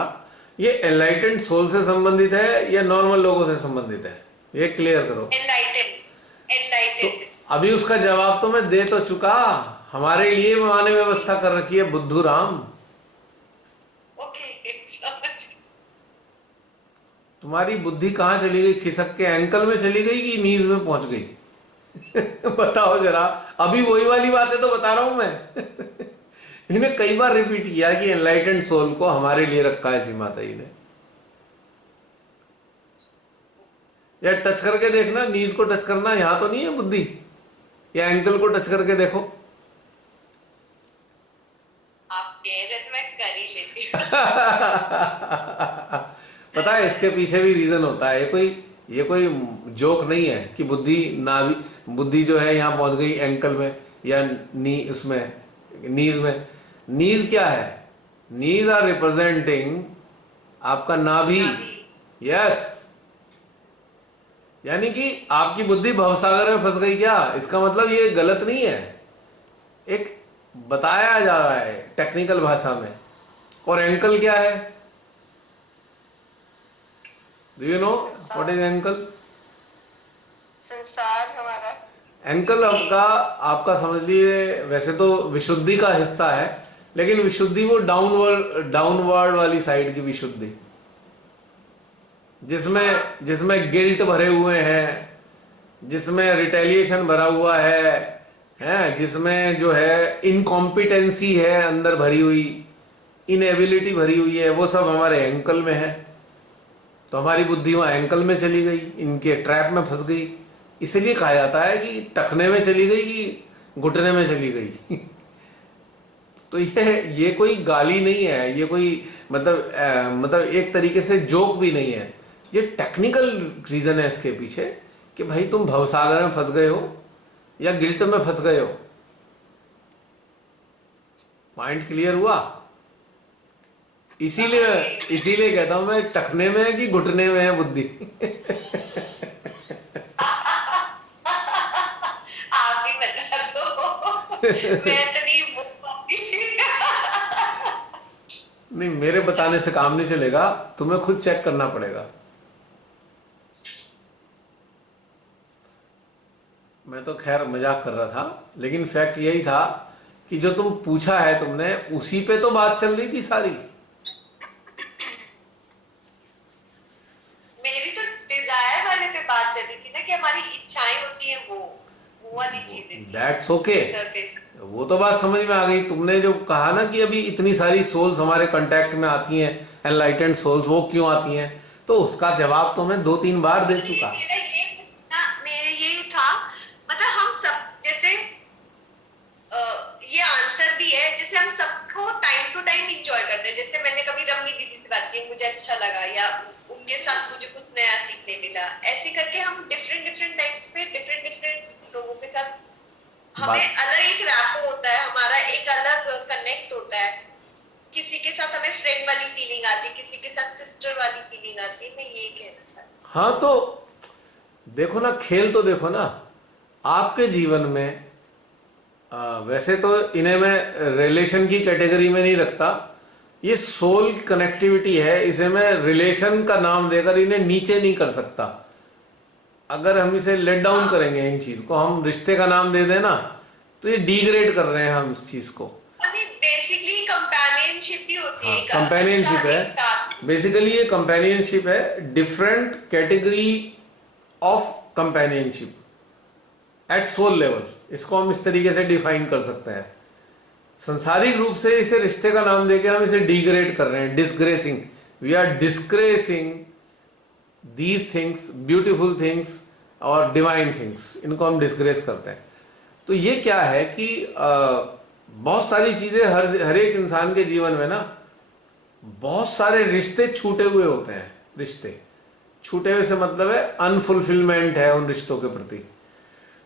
ये एनलाइटेंड सोल से संबंधित है या नॉर्मल लोगों से संबंधित है? ये क्लियर करो। एनलाइटेड, तो एनलाइटेड। अभी उसका जवाब तो मैं दे तो चुका। हमारे लिए माँ ने व्यवस्था कर रखी है बुद्धू राम। ओके, समझ। तुम्हारी बुद्धि कहाँ चली गई? खिसक के एंकल में चली गई कि नीज में पहुंच गई? बताओ जरा। अभी वही वाली बातें तो बता रहा हूं मैं। इन्हें कई बार रिपीट किया कि एनलाइटेंड सोल को हमारे लिए रखा है श्री माता जी ने। या टच करके देखना, नीज को टच करना, यहां तो नहीं है बुद्धि? या एंकल को टच करके देखो। आप कह रहे थे, मैं कर ही लेती हूँ। पता है इसके पीछे भी रीजन होता है। ये कोई जोक नहीं है कि बुद्धि ना भी, बुद्धि जो है यहाँ पहुंच गई एंकल में या उसमें नीज में। नीज क्या है? नीज आर रिप्रेजेंटिंग आपका नाभि। अभी यस, यानी कि आपकी बुद्धि भवसागर में फंस गई क्या? इसका मतलब ये गलत नहीं है, एक बताया जा रहा है टेक्निकल भाषा में। और एंकल क्या है? Do you know what is ankle? संसार हमारा। एंकल आपका आपका समझ लिए, वैसे तो विशुद्धि का हिस्सा है, लेकिन विशुद्धि वो डाउनवर्ड वाली साइड की विशुद्धि, जिसमें जिसमें गिल्ट भरे हुए हैं, जिसमें रिटेलिएशन भरा हुआ है, जिसमें जो है इनकॉम्पिटेंसी है अंदर भरी हुई, इनएबिलिटी भरी हुई है, वो सब हमारे एंकल में है। तो हमारी बुद्धि वहां एंकल में चली गई, इनके ट्रैप में फंस गई। इसलिए कहा जाता है कि टखने में चली गई कि घुटने में चली गई। तो ये कोई गाली नहीं है, ये कोई मतलब एक तरीके से जोक भी नहीं है। ये टेक्निकल रीजन है इसके पीछे कि भाई तुम भवसागर में फंस गए हो या गिल्ट में फंस गए हो। पॉइंट क्लियर हुआ? इसीलिए इसीलिए कहता हूं मैं, टखने में है कि घुटने में है बुद्धि। आप ही बता दो। मैं तो नहीं बोल पाऊंगी। नहीं, मेरे बताने से काम नहीं चलेगा, तुम्हें खुद चेक करना पड़ेगा। मैं तो खैर मजाक कर रहा था, लेकिन फैक्ट यही था कि जो तुम पूछा है तुमने, उसी पे तो बात चल रही थी सारी। मेरी तो डिजायर वाले पे बात चली थी ना, कि हमारी इच्छाएं होती हैं, वो वाली चीजें थी दैट्स ओके, सरफेस। वो तो बात समझ में आ गई। तुमने जो कहा ना कि अभी इतनी सारी सोल्स हमारे कांटेक्ट में आती हैं, एनलाइटेंड सोल्स, वो क्यों आती हैं, तो उसका जवाब तो मैं 2-3 बार दे चुका। मेरे यही था, मतलब हम सब जैसे ये आंसर भी है, जैसे हम सबको टाइम टू टाइम इंजॉय करते हैं। जैसे मैंने कभी रमनी दीदी से बात की, मुझे अच्छा लगा, या उनके साथ मुझे कुछ नया सीखने मिला। ऐसे करके हम डिफरेंट डिफरेंट टाइम्स पे डिफरेंट डिफरेंट लोगों के साथ हमें अलग एक रैपो होता है, हमारा एक अलग कनेक्ट होता है। किसी के साथ हमें फ्रेंड वाली फीलिंग आती है, किसी के साथ सिस्टर वाली फीलिंग आती है। मैं ये कहना चाहती हूँ। हाँ, तो देखो ना, खेल तो देखो ना आपके जीवन में। वैसे तो इन्हें मैं रिलेशन की कैटेगरी में नहीं रखता, ये सोल कनेक्टिविटी है, इसे मैं रिलेशन का नाम देकर इन्हें नीचे नहीं कर सकता। अगर हम इसे लेट डाउन करेंगे, इन चीज को हम रिश्ते का नाम दे देना, तो ये डिग्रेड कर रहे हैं हम इस चीज को। बेसिकली कंपेनियनशिप भी होती है, एक कंपेनियनशिप अच्छा है, एक साथ। बेसिकली ये कंपेनियनशिप है, different category of companionship at soul level. इसको हम इस तरीके से डिफाइन कर सकते हैं। संसारिक रूप से इसे रिश्ते का नाम देकर हम इसे डिग्रेड कर रहे हैं, disgracing. We are disgracing these things, beautiful things और डिवाइन थिंग्स, इनको हम डिस्ग्रेस करते हैं। तो ये क्या है कि बहुत सारी चीजें हर एक इंसान के जीवन में ना, बहुत सारे रिश्ते छूटे हुए होते हैं। रिश्ते छूटे हुए से मतलब है अनफुलफिलमेंट है उन रिश्तों के प्रति।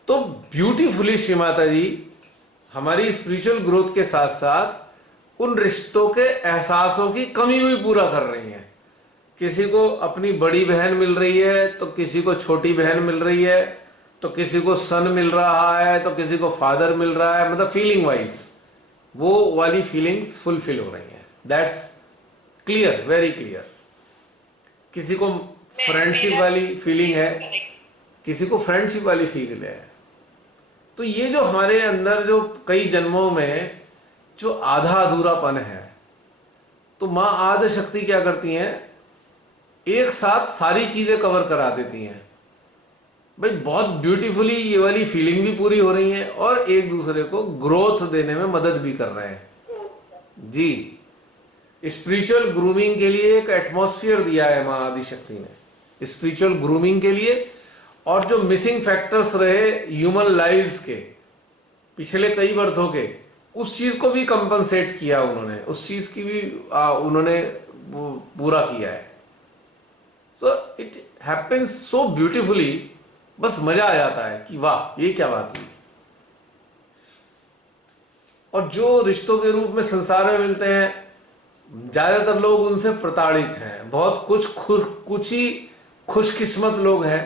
तो ब्यूटीफुली श्री माता जी हमारी स्पिरिचुअल ग्रोथ के साथ साथ उन रिश्तों के एहसासों की कमी भी पूरा कर रही हैं। किसी को अपनी बड़ी बहन मिल रही है, तो किसी को छोटी बहन मिल रही है, तो किसी को सन मिल रहा है, तो किसी को फादर मिल रहा है। मतलब फीलिंग वाइज वो वाली फीलिंग्स फुलफिल हो रही हैं। That's clear, very clear. किसी को फ्रेंडशिप वाली फीलिंग है, किसी को फ्रेंडशिप वाली फील है। तो ये जो हमारे अंदर जो कई जन्मों में जो आधा अधूरापन है, तो माँ आदि शक्ति क्या करती हैं, एक साथ सारी चीजें कवर करा देती हैं। भाई बहुत ब्यूटीफुली ये वाली फीलिंग भी पूरी हो रही है और एक दूसरे को ग्रोथ देने में मदद भी कर रहे हैं जी। स्पिरिचुअल ग्रूमिंग के लिए एक एटमॉस्फेयर दिया है माँ आदि शक्ति ने, स्पिरिचुअल ग्रूमिंग के लिए। और जो मिसिंग फैक्टर्स रहे ह्यूमन लाइव्स के पिछले कई बर्थों के, उस चीज को भी कंपनसेट किया उन्होंने, उस चीज की भी उन्होंने वो पूरा किया है। So it happens so beautifully, बस मजा आ जाता है कि वाह ये क्या बात हुई। और जो रिश्तों के रूप में संसार में मिलते हैं, ज्यादातर लोग उनसे प्रताड़ित हैं। बहुत कुछ ही खुशकिस्मत लोग हैं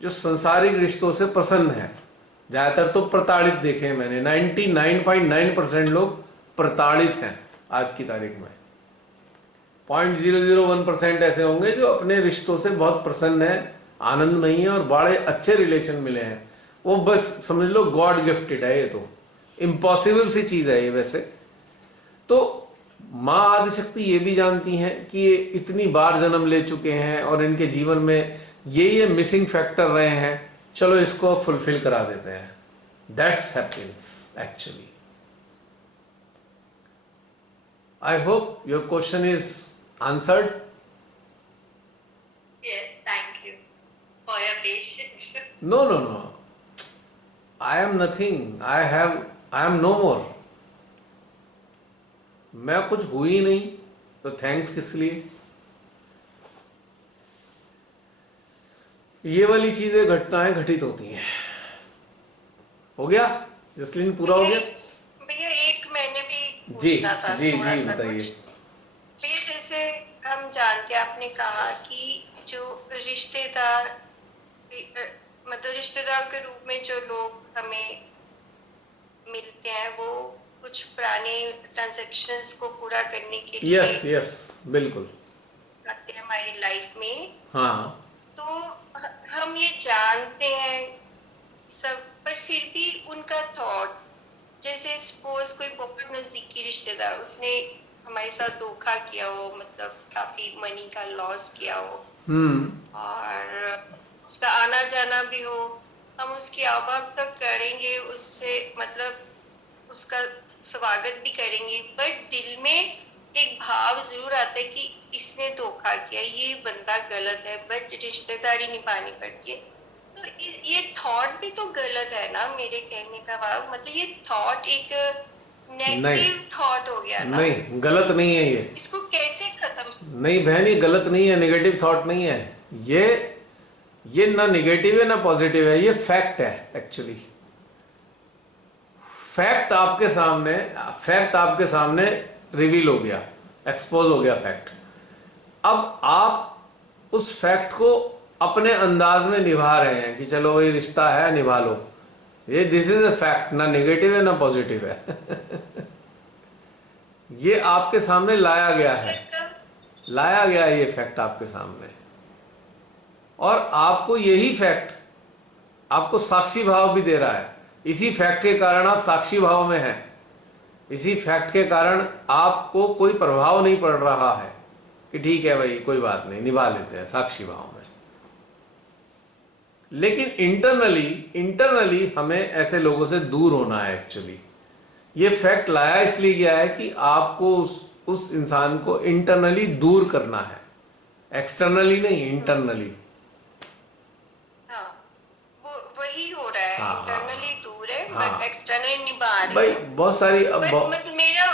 जो संसारिक रिश्तों से प्रसन्न हैं। ज्यादातर तो प्रताड़ित देखे हैं मैंने, 99.9% लोग प्रताड़ित हैं आज की तारीख में। 0.001% ऐसे होंगे जो अपने रिश्तों से बहुत प्रसन्न है, आनंदमयी है और बड़े अच्छे रिलेशन मिले हैं। वो बस समझ लो गॉड गिफ्टेड है। ये तो इम्पॉसिबल सी चीज है ये वैसे तो। माँ आदिशक्ति ये भी जानती हैं कि ये इतनी बार जन्म ले चुके हैं और इनके जीवन में ये मिसिंग फैक्टर रहे हैं, चलो इसको फुलफिल करा देते हैं। That's happens actually. I hope your question is answered. Yes, thank you for your patience. No, no, no. I am nothing. I am no more. मैं कुछ हुई ही नहीं, तो थैंक्स किस लिए। ये वाली चीजें घटनाएं घटित होती हैं। हो गया जसलीन, पूरा हो गया? भैया एक मैंने भी जी पूछना था जी थोड़ा जी सा बताइए। कुछ। भैया जैसे हम जानते हैं, आपने कहा कि जो रिश्तेदार मतलब रिश्तेदार के रूप में जो लोग हमें मिलते हैं वो कुछ पुराने ट्रांजैक्शंस को पूरा करने के लिए यस यस बिल्कुल आते हैं हमारी लाइफ में। हाँ तो हम ये जानते हैं सब, पर फिर भी उनका थॉट, जैसे सपोज कोई बहुत नजदीकी रिश्तेदार उसने हमारे साथ धोखा किया हो, मतलब काफी मनी का लॉस किया हो और उसका आना जाना भी हो, हम उसकी आवाज तक करेंगे, उससे मतलब उसका स्वागत भी करेंगे, बट दिल में एक भाव जरूर आता है कि इसने धोखा किया, ये बंदा गलत है, बट रिश्तेदारी निभानी पड़ती है। तो ये थॉट भी तो गलत है ना, मेरे कहने का भाव मतलब ये थॉट एक नेगेटिव थॉट हो गया ना। नहीं, गलत नहीं है ये। इसको कैसे खत्म? नहीं बहन, ये गलत नहीं है, नेगेटिव थॉट नहीं है ये ना नेगेटिव है ना पॉजिटिव है, ये फैक्ट है एक्चुअली। फैक्ट आपके सामने रिवील हो गया, एक्सपोज हो गया फैक्ट। अब आप उस फैक्ट को अपने अंदाज में निभा रहे हैं कि चलो ये रिश्ता है, निभा लो। ये दिस इज अ फैक्ट, ना नेगेटिव है ना पॉजिटिव है। ये आपके सामने लाया गया है ये फैक्ट आपके सामने। और आपको यही फैक्ट आपको साक्षी भाव भी दे रहा है। इसी फैक्ट के कारण आप साक्षी भाव में हैं। इसी फैक्ट के कारण आपको कोई प्रभाव नहीं पड़ रहा है कि ठीक है भाई कोई बात नहीं, निभा लेते हैं साक्षी भाव में। लेकिन इंटरनली हमें ऐसे लोगों से दूर होना है एक्चुअली। ये फैक्ट लाया इसलिए गया है कि आपको उस इंसान को इंटरनली दूर करना है, एक्सटर्नली नहीं, इंटरनली। वही हो रहा है, इंटरनली दूर है बट एक्सटर्नली निभा रहे हैं। भाई बहुत सारी मतलब मेरा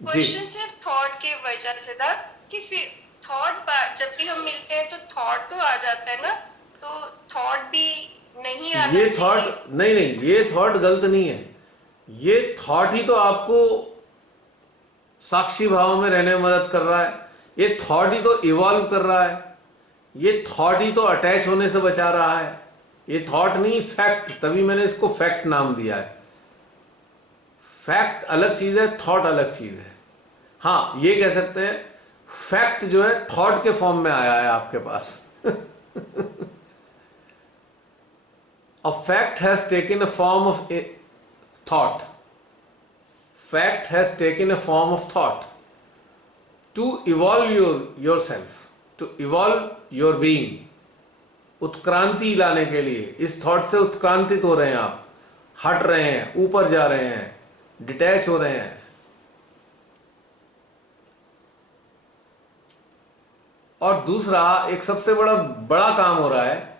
क्वेश्चन सिर्फ थॉट के वजह से था कि फिर थॉट जब भी हम मिलते हैं तो थॉट तो आ जाता है ना, तो थॉट भी नहीं आना ये चाहिए। थॉट नहीं, ये थॉट गलत नहीं है। ये थॉट ही तो आपको साक्षी भाव में रहने में मदद कर रहा है। ये थॉट ही तो इवॉल्व कर रहा है। ये थॉट ही तो अटैच होने से बचा रहा है। ये थॉट नहीं, फैक्ट। तभी मैंने इसको फैक्ट नाम दिया है। फैक्ट अलग चीज है, थॉट अलग चीज है। हाँ, ये कह सकते हैं फैक्ट जो है थॉट के फॉर्म में आया है आपके पास। A fact has taken a form of a thought. Fact has taken a form of thought to evolve yourself, to evolve your being. उत्क्रांति लाने के लिए, इस थॉट से उत्क्रांतित हो रहे हैं आप, हट रहे हैं, ऊपर जा रहे हैं, डिटैच हो रहे हैं। और दूसरा एक सबसे बड़ा काम हो रहा है,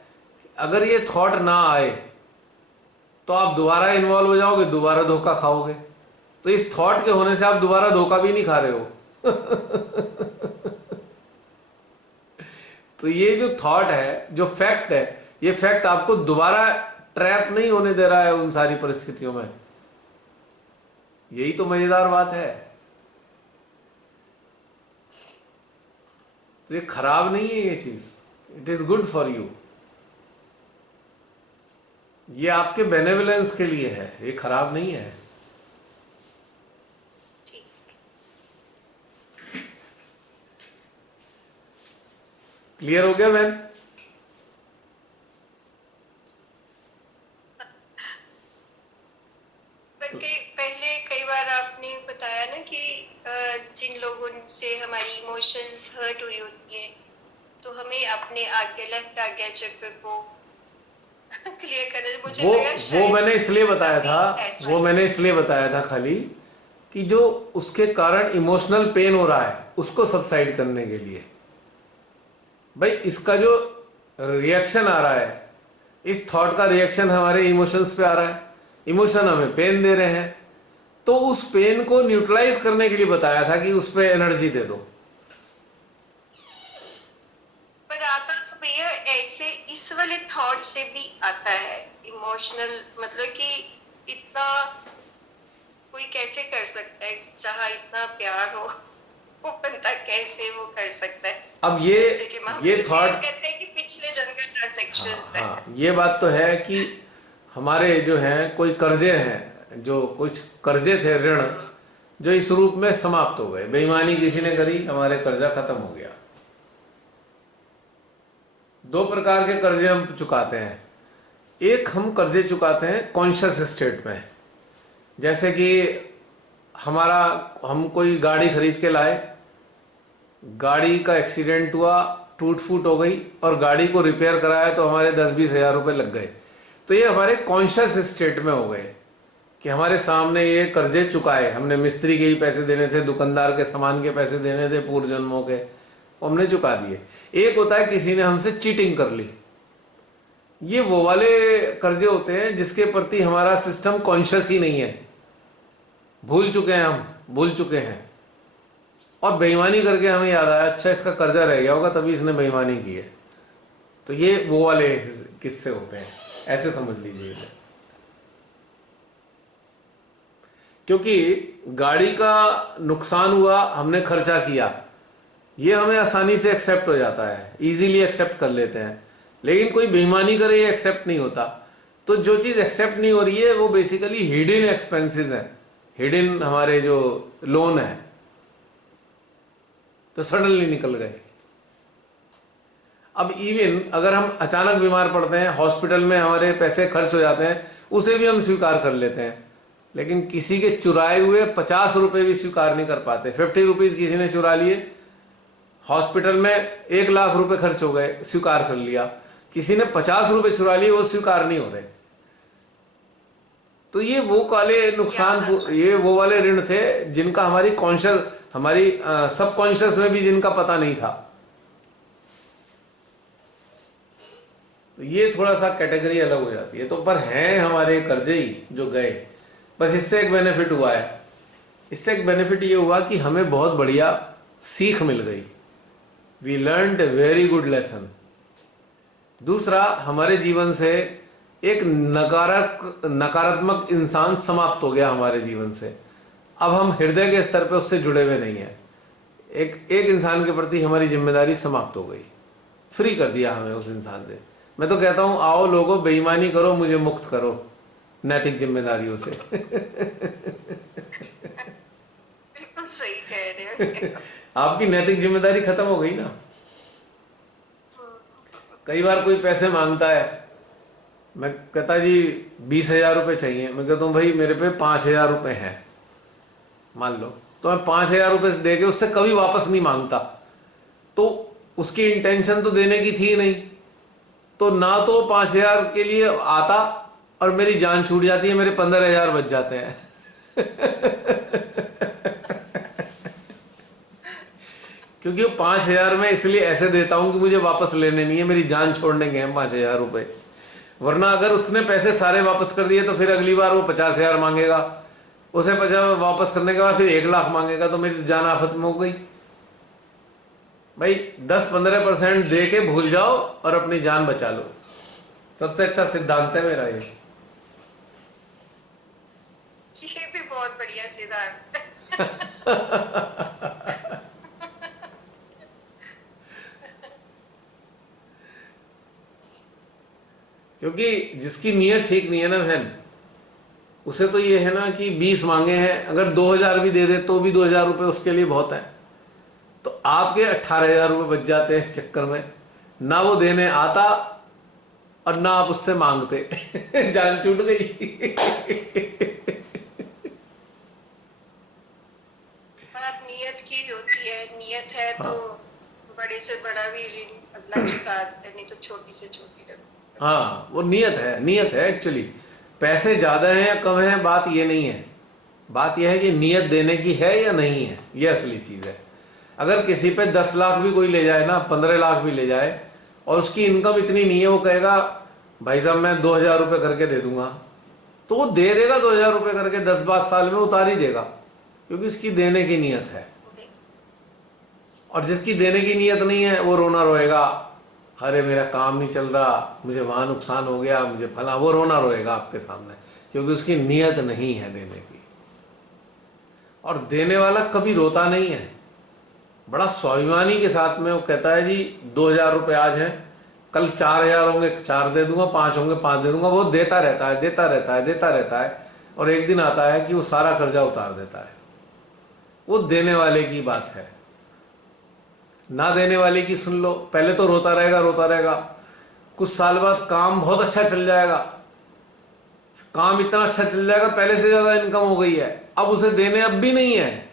अगर ये थॉट ना आए तो आप दोबारा इन्वॉल्व हो जाओगे, दोबारा धोखा खाओगे। तो इस थॉट के होने से आप दोबारा धोखा भी नहीं खा रहे हो। तो ये जो थॉट है, जो फैक्ट है, ये फैक्ट आपको दोबारा ट्रैप नहीं होने दे रहा है उन सारी परिस्थितियों में। यही तो मजेदार बात है। तो ये खराब नहीं है ये चीज, it is good for you. ये आपके बेनेवलेंस के लिए है, ये खराब नहीं है। क्लियर हो गया बहन? पहले कई बार आपने बताया ना कि जिन लोगों से हमारी इमोशंस हर्ट हुई होती है तो हमें अपने आगे लेफ्ट आगे चक्र को क्लियर करना। मुझे वो मैंने इसलिए बताया था, वो मैंने इसलिए बताया था खाली कि जो उसके कारण इमोशनल पेन हो रहा है उसको सबसाइड करने के लिए। भाई इसका जो रिएक्शन आ रहा है, इस थॉट का रिएक्शन हमारे इमोशंस पे आ रहा है, इमोशन हमें पेन दे रहे हैं, तो उस पेन को न्यूट्रलाइज करने के लिए बताया था कि उस पे एनर्जी दे दो। पर आता तो भैया ऐसे इस वाले थॉट से भी आता है इमोशनल, मतलब कि इतना कोई कैसे कर सकता है जहाँ इतना प्यार हो, वो बंदा कैसे वो कर सकता है। अब ये थॉट कहते हैं कि पिछले जन्म का ट्रांजैक्शंस है। हाँ, ये बात तो है कि हमारे जो हैं कोई कर्जे हैं, जो कुछ कर्जे थे, ऋण, जो इस रूप में समाप्त हो गए। बेईमानी किसी ने करी, हमारे कर्जा खत्म हो गया। दो प्रकार के कर्जे हम चुकाते हैं। एक हम कर्जे चुकाते हैं कॉन्शियस स्टेट में, जैसे कि हम कोई गाड़ी खरीद के लाए, गाड़ी का एक्सीडेंट हुआ, टूट फूट हो गई और गाड़ी को रिपेयर कराया तो हमारे 10-20 हजार रुपए लग गए। तो ये हमारे कॉन्शियस स्टेट में हो गए कि हमारे सामने ये कर्जे चुकाए, हमने मिस्त्री के ही पैसे देने थे, दुकानदार के सामान के पैसे देने थे पूर्व जन्मों के, वो हमने चुका दिए। एक होता है किसी ने हमसे चीटिंग कर ली, ये वो वाले कर्जे होते हैं जिसके प्रति हमारा सिस्टम कॉन्शियस ही नहीं है, भूल चुके हैं, हम भूल चुके हैं। और बेईमानी करके हमें याद आया, अच्छा इसका कर्जा रह गया होगा तभी इसने बेईमानी की है। तो ये वो वाले किस्से होते हैं, ऐसे समझ लीजिए इसे। क्योंकि गाड़ी का नुकसान हुआ, हमने खर्चा किया, ये हमें आसानी से एक्सेप्ट हो जाता है, इजीली एक्सेप्ट कर लेते हैं। लेकिन कोई बेईमानी करे ये एक्सेप्ट नहीं होता। तो जो चीज एक्सेप्ट नहीं हो रही है वो बेसिकली हिडन एक्सपेंसेस हैं, हिडन हमारे जो लोन है, तो सडनली निकल गए। अब इवन अगर हम अचानक बीमार पड़ते हैं, हॉस्पिटल में हमारे पैसे खर्च हो जाते हैं, उसे भी हम स्वीकार कर लेते हैं। लेकिन किसी के चुराए हुए 50 रुपए भी स्वीकार नहीं कर पाते। 50 रुपीज किसी ने चुरा लिए, हॉस्पिटल में 1 लाख रुपए खर्च हो गए, स्वीकार कर लिया। किसी ने 50 रुपए चुरा लिए, वो स्वीकार नहीं हो रहे। तो ये वो वाले नुकसान, ये वो वाले ऋण थे जिनका हमारी कॉन्शियस, हमारी सबकॉन्शियस में भी जिनका पता नहीं था। तो ये थोड़ा सा कैटेगरी अलग हो जाती है। तो पर हैं हमारे कर्जे ही जो गए। बस इससे एक बेनिफिट हुआ है, इससे एक बेनिफिट ये हुआ कि हमें बहुत बढ़िया सीख मिल गई। We learned a very good lesson. दूसरा, हमारे जीवन से एक नकारात्मक इंसान समाप्त हो गया हमारे जीवन से। अब हम हृदय के स्तर पे उससे जुड़े हुए नहीं हैं। एक इंसान के प्रति हमारी जिम्मेदारी समाप्त हो गई, फ्री कर दिया हमें उस इंसान से। मैं तो कहता हूं, आओ लोगों बेईमानी करो, मुझे मुक्त करो नैतिक जिम्मेदारियों से। बिल्कुल सही कह रहे हो। आपकी नैतिक जिम्मेदारी खत्म हो गई ना। कई बार कोई पैसे मांगता है मैं कहता जी 20,000 रुपये चाहिए। मैं कहता हूँ भाई मेरे पे 5,000 रुपये हैं, मान लो, तो मैं 5,000 रुपये दे के उससे कभी वापस नहीं मांगता। तो उसकी इंटेंशन तो देने की थी नहीं, तो ना तो 5,000 के लिए आता और मेरी जान छूट जाती है, मेरे 15,000 बच जाते हैं। क्योंकि वो 5,000 में इसलिए ऐसे देता हूं कि मुझे वापस लेने नहीं है, मेरी जान छोड़ने के हैं 5,000 रुपये। वरना अगर उसने पैसे सारे वापस कर दिए तो फिर अगली बार वो 50,000 मांगेगा, उसे 50 वापस करने के बाद फिर 1,00,000 मांगेगा, तो मेरी जान आफत में हो गई। भाई 10-15% दे के भूल जाओ और अपनी जान बचा लो, सबसे अच्छा सिद्धांत है मेरा ये। भी बहुत बढ़िया सिद्धांत। क्योंकि जिसकी नीयत ठीक नहीं है ना बहन, उसे तो ये है ना कि 20 मांगे हैं, अगर 2,000 भी दे दे तो भी 2,000 रुपये उसके लिए बहुत है। तो आपके 18,000 रुपये बच जाते हैं इस चक्कर में, ना वो देने आता और ना आप उससे मांगते। जान छूट गई। बात नियत की होती है, नियत है तो बड़े से बड़ा भी ऋण अगला चुका देता है, नहीं तो छोटी से छोटी रकम। हाँ, वो नियत है एक्चुअली। पैसे ज्यादा हैं या कम हैं बात ये नहीं है, बात यह है कि नियत देने की है या नहीं है, ये असली चीज है। अगर किसी पे 10 लाख भी कोई ले जाए ना, 15 लाख भी ले जाए, और उसकी इनकम इतनी नहीं है, वो कहेगा भाई साहब मैं 2,000 रुपये करके दे दूंगा, तो वो दे देगा 2,000 रुपये करके, 10-12 साल में उतार ही देगा, क्योंकि उसकी देने की नियत है। और जिसकी देने की नियत नहीं है वो रोना रोएगा, अरे मेरा काम नहीं चल रहा, मुझे वहां नुकसान हो गया, मुझे फला, वो रोना रोएगा आपके सामने, क्योंकि उसकी नियत नहीं है देने की। और देने वाला कभी रोता नहीं है, बड़ा स्वाभिमानी के साथ में वो कहता है जी 2,000 रुपये आज हैं, कल 4,000 होंगे 4 दे दूंगा, 5 होंगे 5 दे दूंगा। वो देता रहता है, देता रहता है, देता रहता है, और एक दिन आता है कि वो सारा कर्जा उतार देता है। वो देने वाले की बात है। ना देने वाले की सुन लो, पहले तो रोता रहेगा रोता रहेगा, कुछ साल बाद काम बहुत अच्छा चल जाएगा, काम इतना अच्छा चल जाएगा, पहले से ज्यादा इनकम हो गई है, अब उसे देने अब भी नहीं है,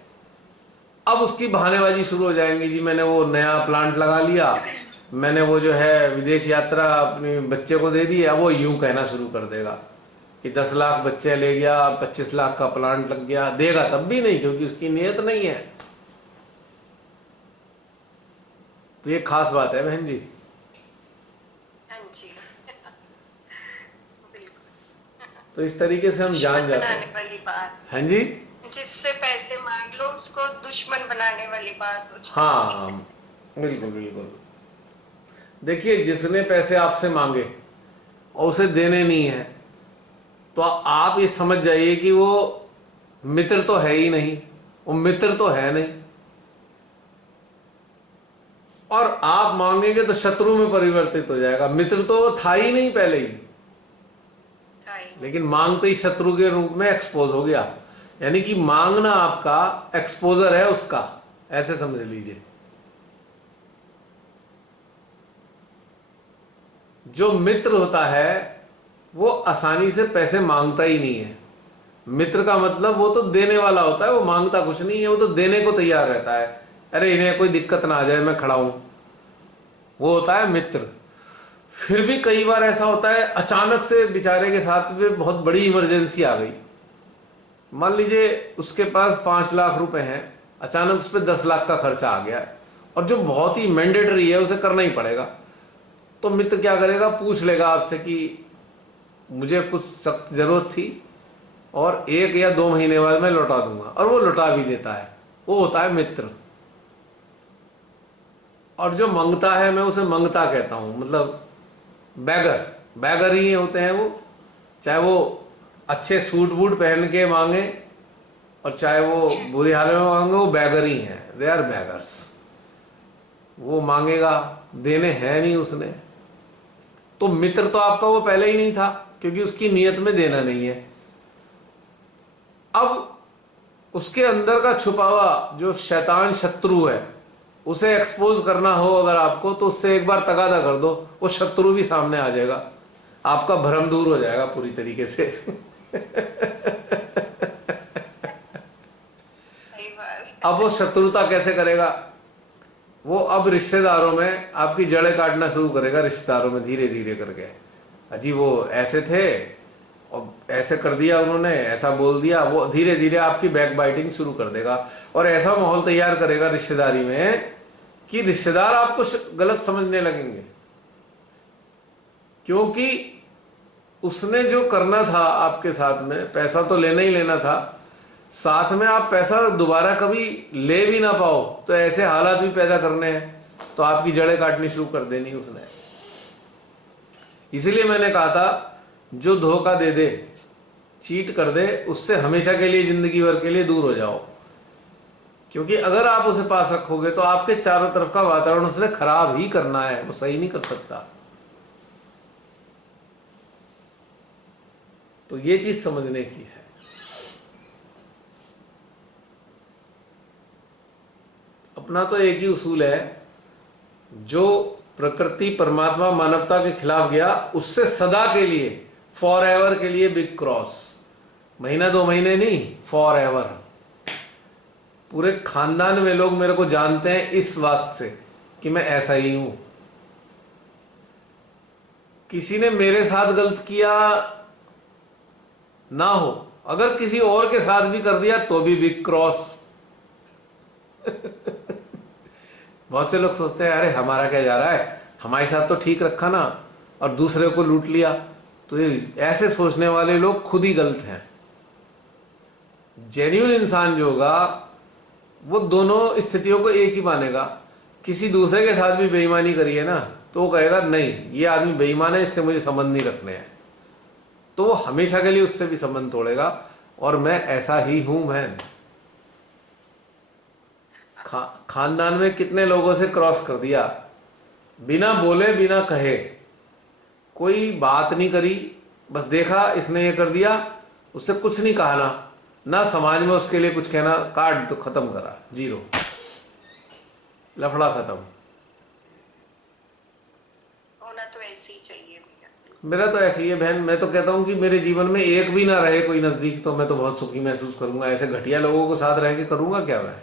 अब उसकी बहानेबाजी शुरू हो जाएंगी, जी मैंने वो नया प्लांट लगा लिया, मैंने वो जो है विदेश यात्रा अपने बच्चे को दे दी। अब वो यूं कहना शुरू कर देगा कि 10 लाख बच्चे ले गया, 25 लाख का प्लांट लग गया, देगा तब भी नहीं, क्योंकि उसकी नियत नहीं है। तो ये खास बात है बहन जी। हाँ जी। बिल्कुल। तो इस तरीके से हम जान जाते बनाने हैं। वाली बात। हाँ जी, जिससे पैसे मांग लो उसको दुश्मन बनाने वाली बात हो जाती है। हाँ बिल्कुल बिल्कुल। देखिए जिसने पैसे आपसे मांगे और उसे देने नहीं है, तो आप ये समझ जाइए कि वो मित्र तो है ही नहीं, वो मित्र तो है नहीं, और आप मांगेंगे तो शत्रु में परिवर्तित हो जाएगा। मित्र तो वो था ही नहीं पहले ही, लेकिन मांगते ही शत्रु के रूप में एक्सपोज हो गया। यानी कि मांगना आपका एक्सपोजर है उसका, ऐसे समझ लीजिए। जो मित्र होता है वो आसानी से पैसे मांगता ही नहीं है। मित्र का मतलब वो तो देने वाला होता है, वो मांगता कुछ नहीं है, वो तो देने को तैयार रहता है। अरे इन्हें कोई दिक्कत ना आ जाए, मैं खड़ा हूं, वो होता है मित्र। फिर भी कई बार ऐसा होता है अचानक से बेचारे के साथ में बहुत बड़ी इमरजेंसी आ गई, मान लीजिए उसके पास 5 लाख रुपए हैं, अचानक उस पर 10 लाख का खर्चा आ गया है, और जो बहुत ही मैंडेटरी है उसे करना ही पड़ेगा। तो मित्र क्या करेगा, पूछ लेगा आपसे कि मुझे कुछ सख्त जरूरत थी और 1 या 2 महीने बाद मैं लौटा दूंगा, और वो लौटा भी देता है, वो होता है मित्र। और जो मंगता है, मैं उसे मंगता कहता हूं, मतलब बैगर ही होते हैं वो, चाहे वो अच्छे सूट बूट पहन के मांगे और चाहे वो बुरे हाल में मांगे, वो बैगर ही हैं, दे आर बैगर्स। वो मांगेगा, देने हैं नहीं उसने, तो मित्र तो आपका वो पहले ही नहीं था, क्योंकि उसकी नियत में देना नहीं है। अब उसके अंदर का छुपा हुआ जो शैतान शत्रु है, उसे एक्सपोज करना हो अगर आपको, तो उससे एक बार तगादा कर दो, वो शत्रु भी सामने आ जाएगा। आपका भ्रम दूर हो जाएगा पूरी तरीके से। सही बात। अब वो शत्रुता कैसे करेगा? वो अब रिश्तेदारों में आपकी जड़ें काटना शुरू करेगा, रिश्तेदारों में धीरे धीरे करके। अजी वो ऐसे थे और ऐसे कर दिया उन्होंने, ऐसा बोल दिया, वो धीरे धीरे आपकी बैक बाइटिंग शुरू कर देगा और ऐसा माहौल तैयार करेगा रिश्तेदारी में कि रिश्तेदार आपको गलत समझने लगेंगे, क्योंकि उसने जो करना था आपके साथ में, पैसा तो लेना ही लेना था, साथ में आप पैसा दोबारा कभी ले भी ना पाओ तो ऐसे हालात भी पैदा करने हैं, तो आपकी जड़ें काटनी शुरू कर देनी उसने। इसीलिए मैंने कहा था जो धोखा दे दे, चीट कर दे, उससे हमेशा के लिए, जिंदगी भर के लिए दूर हो जाओ। क्योंकि अगर आप उसे पास रखोगे तो आपके चारों तरफ का वातावरण उसने खराब ही करना है, वो सही नहीं कर सकता। तो ये चीज समझने की है। अपना तो एक ही उसूल है, जो प्रकृति, परमात्मा, मानवता के खिलाफ गया उससे सदा के लिए, फॉर एवर के लिए बिग क्रॉस। महीना 2 महीने नहीं, फॉर एवर। पूरे खानदान में लोग मेरे को जानते हैं इस बात से कि मैं ऐसा ही हूं। किसी ने मेरे साथ गलत किया ना हो, अगर किसी और के साथ भी कर दिया तो भी बिग क्रॉस। बहुत से लोग सोचते हैं अरे हमारा क्या जा रहा है, हमारे साथ तो ठीक रखा ना और दूसरे को लूट लिया। तो ये ऐसे सोचने वाले लोग खुद ही गलत हैं। जेन्युइन इंसान जो होगा वो दोनों स्थितियों को एक ही मानेगा। किसी दूसरे के साथ भी बेईमानी करिए ना तो वो कहेगा नहीं ये आदमी बेईमान है, इससे मुझे संबंध नहीं रखने हैं, तो वो हमेशा के लिए उससे भी संबंध तोड़ेगा। और मैं ऐसा ही हूं बहन। खानदान में कितने लोगों से क्रॉस कर दिया, बिना बोले बिना कहे, कोई बात नहीं करी, बस देखा इसने ये कर दिया, उससे कुछ नहीं कहा ना समाज में उसके लिए कुछ कहना, काट तो खत्म करा, जीरो, लफड़ा खत्म। होना तो ऐसे ही चाहिए भैया। मेरा तो ऐसे ही है बहन। मैं तो कहता हूं कि मेरे जीवन में एक भी ना रहे कोई नजदीक तो मैं तो बहुत सुखी महसूस करूंगा। ऐसे घटिया लोगों को साथ रह के करूंगा क्या मैं?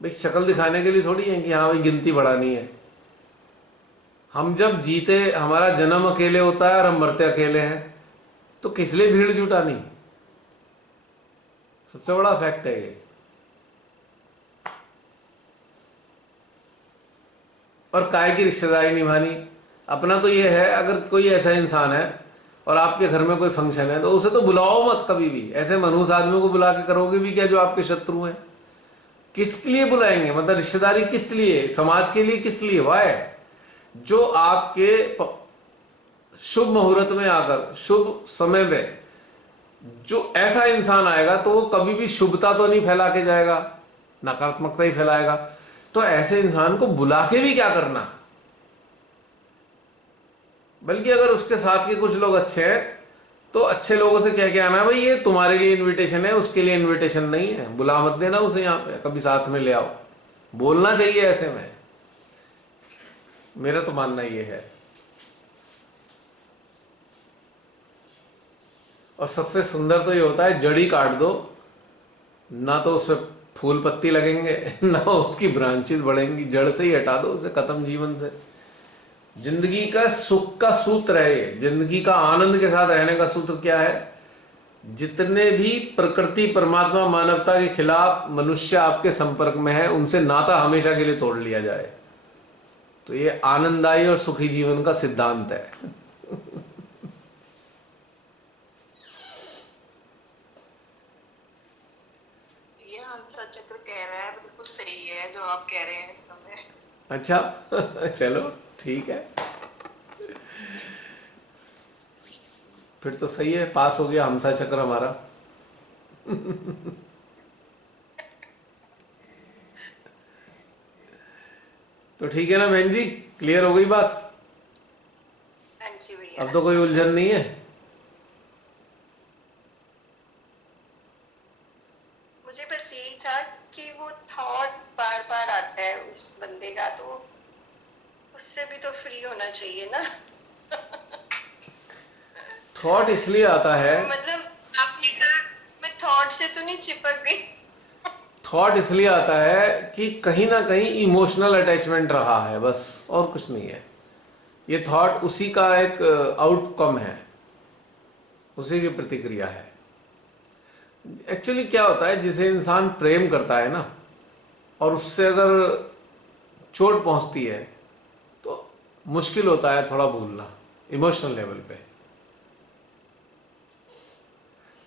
भाई शक्ल दिखाने के लिए थोड़ी है कि हाँ भाई गिनती बढ़ानी है। हम जब जीते, हमारा जन्म अकेले होता है और हम मरते अकेले हैं, तो किस लिए भीड़ जुटानी? सबसे बड़ा फैक्ट है ये। और काय की रिश्तेदारी निभानी? अपना तो ये है, अगर कोई ऐसा इंसान है और आपके घर में कोई फंक्शन है तो उसे तो बुलाओ मत कभी भी। ऐसे मनहूस आदमियों को बुला के करोगे भी क्या जो आपके शत्रु हैं? किसके लिए बुलाएंगे? मतलब रिश्तेदारी किस लिए, समाज के लिए किस लिए? वाय जो आपके शुभ मुहूर्त में आकर, शुभ समय में जो ऐसा इंसान आएगा तो वो कभी भी शुभता तो नहीं फैला के जाएगा, नकारात्मकता ही फैलाएगा। तो ऐसे इंसान को बुला के भी क्या करना? बल्कि अगर उसके साथ के कुछ लोग अच्छे हैं तो अच्छे लोगों से कह के आना, भाई ये तुम्हारे लिए इनविटेशन है, उसके लिए इनविटेशन नहीं है, बुला मत देना उसे यहाँ पे, कभी साथ में ले आओ। बोलना चाहिए ऐसे में, मेरा तो मानना ये है। और सबसे सुंदर तो ये होता है जड़ी काट दो ना, तो उसमें फूल पत्ती लगेंगे ना उसकी ब्रांचेस बढ़ेंगी, जड़ से ही हटा दो उसे, खत्म जीवन से। जिंदगी का सुख का सूत्र है ये, जिंदगी का आनंद के साथ रहने का सूत्र क्या है? जितने भी प्रकृति, परमात्मा, मानवता के खिलाफ मनुष्य आपके संपर्क में है उनसे नाता हमेशा के लिए तोड़ लिया जाए। तो ये आनंददायी और सुखी जीवन का सिद्धांत है। ये हंसा चक्र कह रहा है बिल्कुल सही है जो आप कह रहे हैं इस समय। अच्छा चलो ठीक है, फिर तो सही है, पास हो गया हमसा चक्र हमारा। तो ठीक है ना बहन जी, क्लियर हो गई बात? हाँ जी भैया। अब तो कोई उलझन नहीं है? मुझे बस यही था कि वो थॉट बार बार आता है उस बंदे का, तो उससे भी तो फ्री होना चाहिए ना। थॉट इसलिए आता है, मतलब आपने कहा मैं थॉट से तो नहीं चिपक गई। थॉट इसलिए आता है कि कहीं ना कहीं इमोशनल अटैचमेंट रहा है, बस और कुछ नहीं है। ये थॉट उसी का एक आउटकम है, उसी की प्रतिक्रिया है। एक्चुअली क्या होता है, जिसे इंसान प्रेम करता है ना, और उससे अगर चोट पहुंचती है तो मुश्किल होता है थोड़ा भूलना इमोशनल लेवल पे।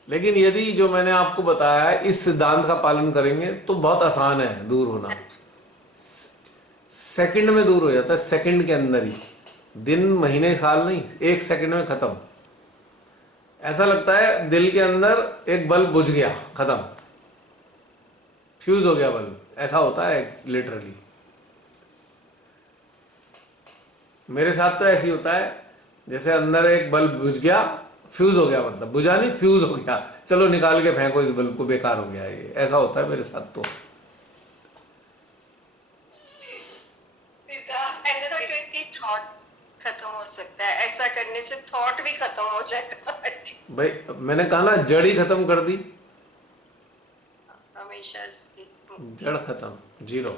लेकिन यदि जो मैंने आपको बताया है इस सिद्धांत का पालन करेंगे तो बहुत आसान है दूर होना। सेकंड में दूर हो जाता है, सेकंड के अंदर ही, दिन महीने साल नहीं, एक सेकंड में खत्म। ऐसा लगता है दिल के अंदर एक बल्ब बुझ गया, खत्म, फ्यूज हो गया बल्ब, ऐसा होता है लिटरली। मेरे साथ तो ऐसे ही होता है, जैसे अंदर एक बल्ब बुझ गया, फ्यूज हो गया, मतलब बुझा नहीं, फ्यूज हो गया, चलो निकाल के फेंको इस बल्ब को, बेकार हो गया ये, ऐसा होता है मेरे साथ तो। ऐसा करके थॉट खत्म हो सकता है, ऐसा करने से थॉट भी खत्म हो जाएगा। भाई मैंने कहा ना, जड़ ही खत्म कर दी, हमेशा से। जड़ खत्म, जीरो।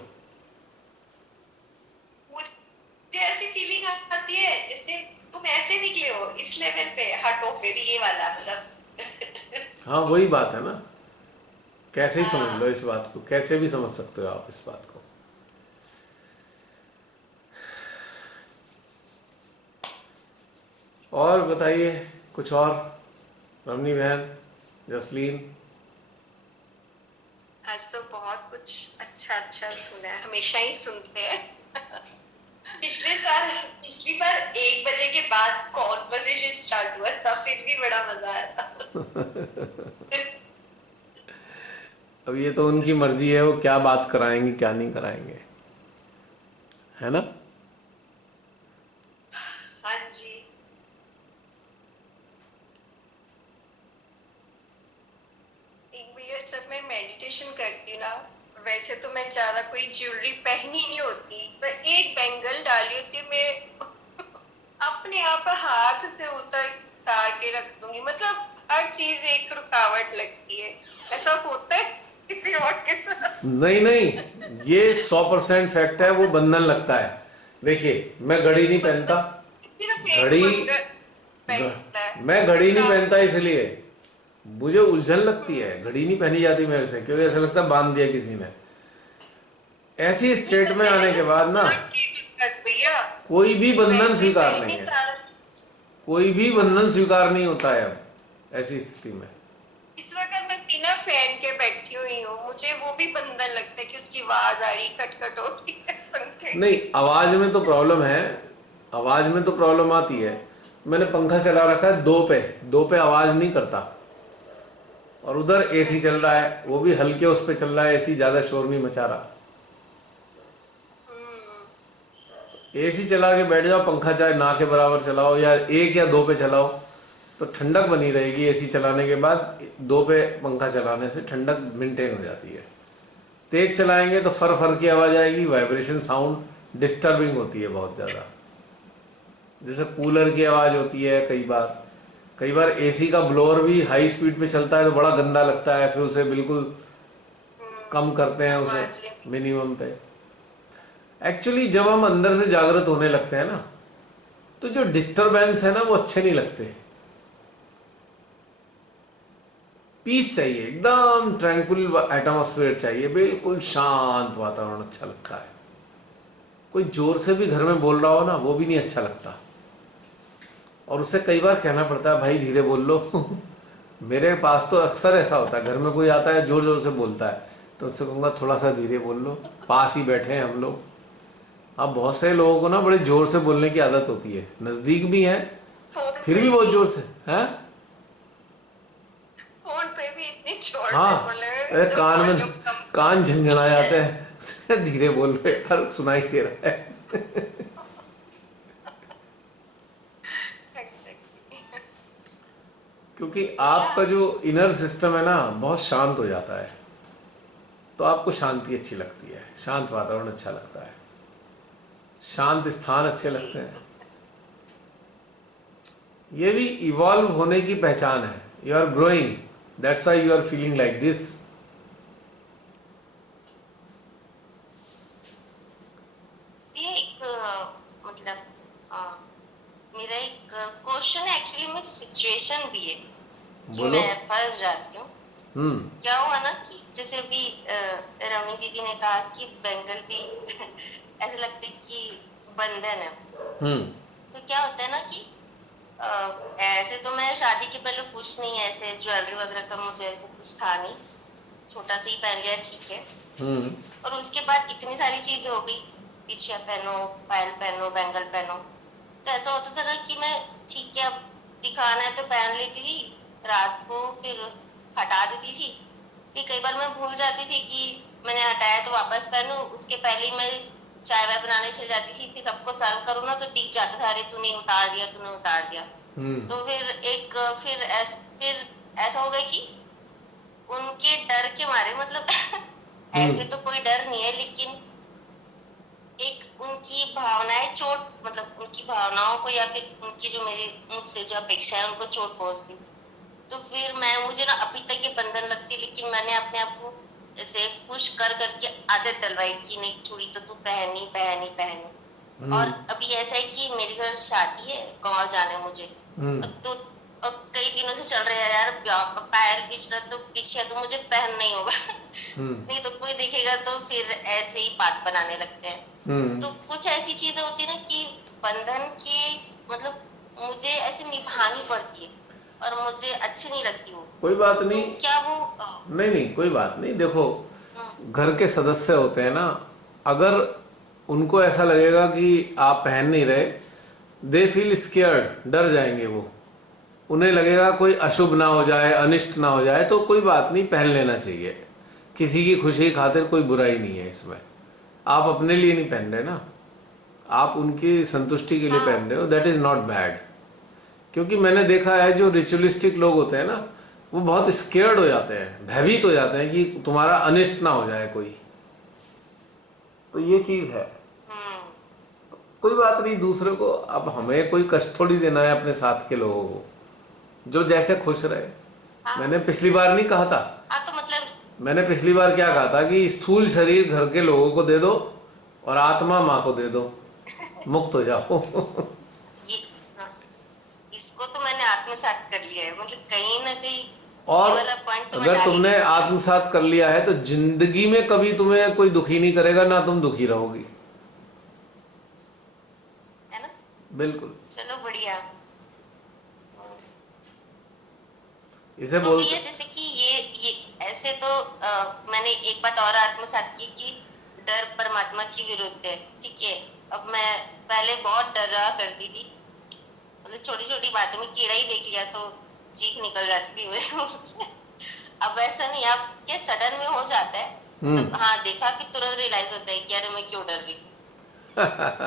मुझे ऐसी फीलिंग आती है जैसे तुम ऐसे निकले हो इस लेवल पे, हटो फिर ये वाला मतलब। हाँ वही बात है ना, कैसे ही समझ लो हाँ। इस बात को, कैसे भी समझ सकते हो आप इस बात को। और बताइए कुछ और, रमनी बहन, जसलीन। आज तो बहुत कुछ अच्छा अच्छा सुना है, हमेशा ही सुनते हैं। पिछली बार 1 बजे के बाद कॉन्वर्सेशन स्टार्ट हुआ था, फिर भी बड़ा मजा आया था। अब ये तो उनकी मर्जी है, वो क्या बात कराएंगे क्या नहीं कराएंगे, है ना। हाँ जी। एक भैया, जब मैं मेडिटेशन करती हूँ ना, वैसे तो मैं ज्यादा कोई ज्वेलरी पहनी नहीं होती, पर एक बैंगल डाली होती है, मैं अपने आप हाथ से उतार के रख दूंगी। मतलब हर चीज एक रुकावट लगती है। ऐसा होता है किसी और के साथ? नहीं नहीं, ये 100% फैक्ट है, वो बंधन लगता है। देखिए मैं घड़ी नहीं पहनता, मतलब सिर्फ एक घड़ी, मंगल पहनता है। मैं घड़ी नहीं हाँ। पहनता इसलिए मुझे उलझन लगती है, घड़ी नहीं पहनी जाती मेरे से, क्योंकि ऐसा लगता है बांध दिया किसी ने। ऐसी नहीं स्टेट तो में जैसे आने के बाद ना भैया, कोई भी बंधन वैसे स्वीकार नहीं पहले है, सारा। कोई भी बंधन स्वीकार नहीं होता है अब ऐसी स्थिति में। इस वक्त मैं बिना फैन के बैठी हुई हूँ, मुझे वो भी बंधन लगता है कि उसकी आवाज आ रही, खटखट हो रही है पंखे नहीं, की। आवाज में तो प्रॉब्लम है, आवाज में तो प्रॉब्लम आती है। मैंने पंखा चला रखा है दो पे आवाज नहीं करता, और उधर एसी चल अच्छा। रहा है, वो भी हल्के उस पे चल रहा है, एसी ज्यादा शोर नहीं मचा रहा। हम्म। एसी चला के बैठ जाओ, पंखा चाहे ना के बराबर चलाओ या एक या दो पे चलाओ, तो ठंडक बनी रहेगी। एसी चलाने के बाद दो पे पंखा चलाने से ठंडक मेंटेन हो जाती है। तेज चलाएंगे तो फर फर की आवाज आएगी, वाइब्रेशन साउंड डिस्टर्बिंग होती है बहुत ज़्यादा, जैसे कूलर की आवाज़ होती है। कई बार एसी का ब्लोअर भी हाई स्पीड पे चलता है तो बड़ा गंदा लगता है, फिर उसे बिल्कुल कम करते हैं, उसे आवाजें। मिनिमम पे। एक्चुअली जब हम अंदर से जागृत होने लगते हैं ना, तो जो डिस्टरबेंस है ना वो अच्छे नहीं लगते। पीस चाहिए, एकदम ट्रैंक्विल एटमॉस्फेयर चाहिए, बिल्कुल शांत वातावरण अच्छा लगता है। कोई जोर से भी घर में बोल रहा हो ना, वो भी नहीं अच्छा लगता, और उससे कई बार कहना पड़ता है भाई धीरे बोल लो। मेरे पास तो अक्सर ऐसा होता है, घर में कोई आता है जोर जोर से बोलता है तो उससे कहूँगा थोड़ा सा धीरे बोल लो, पास ही बैठे हैं हम लोग। अब बहुत से लोगों को ना बड़े जोर से बोलने की आदत होती है, नज़दीक भी हैं फोन फिर पे भी बहुत भी जोर से हैं। फोन पे भी इतनी जोर से हाँ, बोले, अरे तो कान में वॉल्यूम कम कान झंझना करो। जाते हैं। धीरे बोल लो यार, सुनाई दे रहा है। क्योंकि भैया, आपका जो इनर सिस्टम है ना बहुत शांत हो जाता है, तो आपको शांति अच्छी लगती है, शांत वातावरण अच्छा लगता है। शांत स्थान अच्छे जी। लगते हैं। ये भी इवॉल्व होने की पहचान है। You are growing, that's why you are feeling like this. ये एक मतलब अ, मेरा एक क्वेश्चन है एक्चुअली, में सिचुएशन भी है कि बोलो। मैं फंस जाती हूँ। क्या हुआ ना कि जैसे अभी रमी दीदी ने कहा कि बेंगल भी ऐसे लगते कि बंधन है। हम्म। तो क्या होता है ना कि अ, ऐसे तो मैं शादी के पहले कुछ नहीं, ऐसे ज्वेलरी वगैरह का मुझे ऐसे कुछ था नहीं, छोटा सा ही पहन लिया ठीक है। हम्म। और उसके बाद इतनी सारी चीजें हो गई, पीछे पहनो, पायल पहनो, बैंगल पहनो। तो ऐसा होता था ना कि मैं ठीक है अब दिखाना है तो पहन लेती थी, रात को फिर हटा देती थी। फिर कई बार मैं भूल जाती थी कि मैंने हटाया तो वापस पहनूं, उसके पहले ही मैं चाय वाय बनाने चल जाती थी। फिर सबको सर्व करूँ ना तो दिख जाता था, अरे तूने उतार दिया, तूने उतार दिया। हम्म। तो फिर ऐसा हो गया कि उनके डर के मारे, मतलब ऐसे तो कोई डर नहीं है, लेकिन एक उनकी भावनाएं चोट, मतलब उनकी भावनाओं को या फिर उनकी जो मेरी मुझसे जो अपेक्षा है उनको चोट पहुंचती। तो फिर मुझे ना अभी तक ये बंधन लगती, लेकिन मैंने अपने आप को ऐसे पुश कर करके आदत डलवाई कि नहीं, चूड़ी तो तू पहनी पहनी पहनी। और अभी ऐसा है कि मेरे घर शादी है, गाँव जाना है मुझे। तो अब कई दिनों से चल रहे हैं यार, पैर पिछड़ा तो पीछे तो मुझे पहनना ही होगा नहीं तो कोई देखेगा तो फिर ऐसे ही बात बनाने लगते हैं। तो कुछ ऐसी चीजें होती है ना कि बंधन के मतलब मुझे ऐसे निभानी पड़ती है और मुझे अच्छी नहीं लगती वो। कोई बात तो नहीं। क्या वो नहीं नहीं, कोई बात नहीं। देखो, हम्म, घर के सदस्य होते हैं ना, अगर उनको ऐसा लगेगा कि आप पहन नहीं रहे, दे फील स्केयर्ड, डर जाएंगे वो। उन्हें लगेगा कोई अशुभ ना हो जाए, अनिष्ट ना हो जाए, तो कोई बात नहीं, पहन लेना चाहिए। किसी की खुशी की खातिर कोई बुराई नहीं है इसमें। आप अपने लिए नहीं पहन रहे ना, आप उनकी संतुष्टि के लिए हाँ पहन रहे हो, दैट इज नॉट बैड। क्योंकि मैंने देखा है जो रिचुअलिस्टिक लोग होते हैं ना, वो बहुत स्केयर्ड हो जाते हैं, भयभीत हो जाते हैं कि तुम्हारा अनिष्ट ना हो जाए कोई। तो ये चीज है। हम्म कोई बात नहीं, दूसरे को, अब हमें कोई कष्ट थोड़ी देना है अपने साथ के लोगों को, जो जैसे खुश रहे। हाँ मैंने पिछली बार नहीं कहा था, हाँ। तो मतलब मैंने पिछली बार क्या कहा था कि स्थूल शरीर घर के लोगों को दे दो और आत्मा माँ को दे दो, मुक्त हो जाओ ये हाँ, इसको तो मैंने आत्मसात कर लिया है, मतलब कहीं ना कहीं ये और वाला पॉइंट तो मैं अगर डाल ही तुमने देती आत्मसात कर लिया है तो जिंदगी में कभी तुम्हें कोई दुखी नहीं करेगा, ना तुम दुखी रहोगी। है ना। बिल्कुल। चलो बढ़िया। इसे तो बोलते। भैया जैसे कि ये ऐसे तो मैंने एक बात और आत्मसात की कि डर परमात्मा की विरुद्ध है, ठीक है। अब मैं पहले बहुत डरा करती थी, मतलब छोटी छोटी बातों में कीड़ा ही देख लिया तो चीख निकल जाती थी मेरे मुंह से। अब ऐसा नहीं, अब क्या सडन में हो जाता है, मतलब हाँ देखा फिर तुरंत रियलाइज होता है कि अरे मैं क्यों डर रही।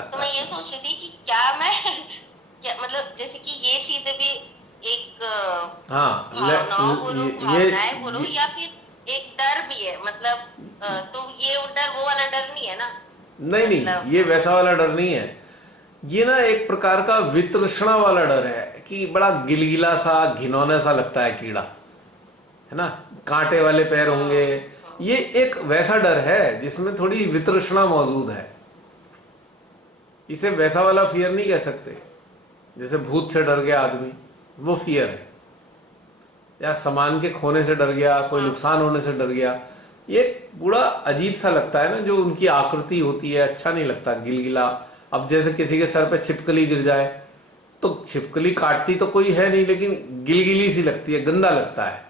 तो मैं ये सोच रही थी कि क्या मैं क्या मतलब जैसे कि ये चीजें भी एक हाँ, भावनाओं बोलो, ये, भावनाएं बोलो, ये या फिर एक डर भी है, मतलब तो ये डर वो वाला डर नहीं है ना, नहीं नहीं, मतलब ये वैसा वाला डर नहीं है। ये ना एक प्रकार का वितृष्णा वाला डर है कि बड़ा गिलगिला सा, घिनौना सा लगता है कीड़ा, है ना, कांटे वाले पैर होंगे। ये एक वैसा डर है जिसमें थोड़ी वितृष्णा मौजूद है। इसे वैसा वाला फियर नहीं कह सकते, जैसे भूत से डर गया आदमी, वो फियर है। या सामान के खोने से डर गया, कोई नुकसान होने से डर गया, ये बड़ा अजीब सा लगता है ना, जो उनकी आकृति होती है, अच्छा नहीं लगता, गिलगिला। अब जैसे किसी के सर पे छिपकली गिर जाए, तो छिपकली काटती तो कोई है नहीं, लेकिन गिलगिली सी लगती है, गंदा लगता है।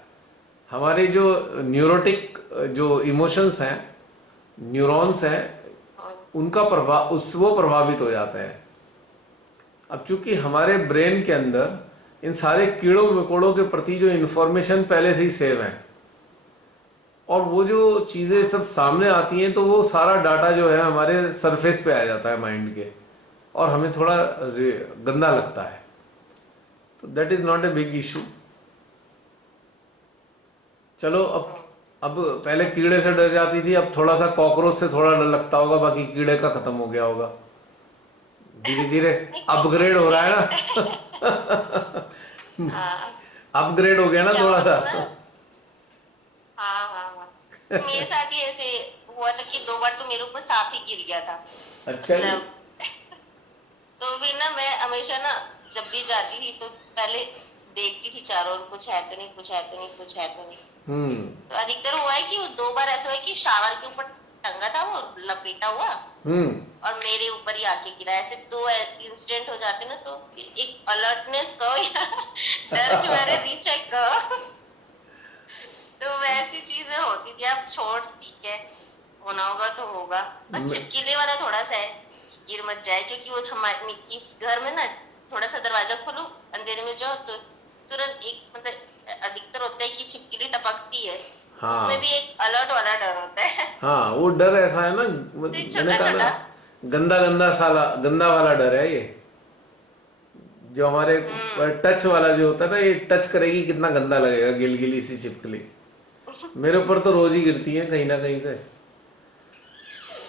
हमारे जो न्यूरोटिक जो इमोशंस हैं, न्यूरॉन्स हैं, उनका प्रभाव, उस वो प्रभावित हो जाते हैं। अब चूंकि हमारे ब्रेन के अंदर इन सारे कीड़ों मकोड़ों के प्रति जो इन्फॉर्मेशन पहले से ही सेव है, और वो जो चीज़ें सब सामने आती हैं, तो वो सारा डाटा जो है हमारे सरफेस पे आ जाता है माइंड के, और हमें थोड़ा गंदा लगता है। तो that is not a big issue. चलो, अब पहले कीड़े से डर जाती थी, अब थोड़ा सा कॉकरोच से थोड़ा डर लगता होगा, बाकी कीड़े का खत्म हो गया होगा। धीरे धीरे नहीं, चौकने अपग्रेड से हो रहा नहीं है लगता ना। है। हाँ, अपग्रेड हो गया ना क्या थोड़ा हुआ सा। था ना। हाँ हाँ हाँ, मेरे साथ ही ऐसे हुआ था कि 2 बार तो मेरे ऊपर सांप ही गिर गया था। अच्छा जी। मतलब तो भी ना मैं हमेशा ना जब भी जाती थी तो पहले देखती थी चारों ओर, कुछ है तो नहीं, कुछ है तो नहीं, कुछ है तो नहीं। हम्म। तो अधिकतर हुआ है कि वो 2 बार ऐसा हुआ है कि शावर के ऊपर टंगा था वो लपेटा हुआ हम्म। और मेरे ऊपर ही आके गिरा। ऐसे 2 इंसिडेंट हो जाते ना, तो फिर एक अलर्टनेस कहो या डर के मारे रीचेक कहो। तो वैसी चीजें होती थी। अब छोड़, ठीक है, होना होगा तो होगा। बस मैं- छिपकली वाला थोड़ा सा है कि गिर मत जाए, क्योंकि वो हमारे इस घर में ना थोड़ा सा दरवाजा खोलो अंधेरे में जाओ तो तुरंत एक मतलब अधिकतर होता है कि छिपकली टपकती है, उसमें भी हाँ एक अलर्ट वाला डर होता है। हाँ, वो डर ऐसा है ना, तो मैंने छोटा कहा ना, छोटा। गंदा गंदा साला गंदा वाला डर है ये। जो हमारे हम्म। टच वाला जो होता है ना, ये टच करेगी कितना गंदा लगेगा, गिलगिली सी छिपकली। मेरे ऊपर तो रोज ही गिरती है कहीं ना कहीं से।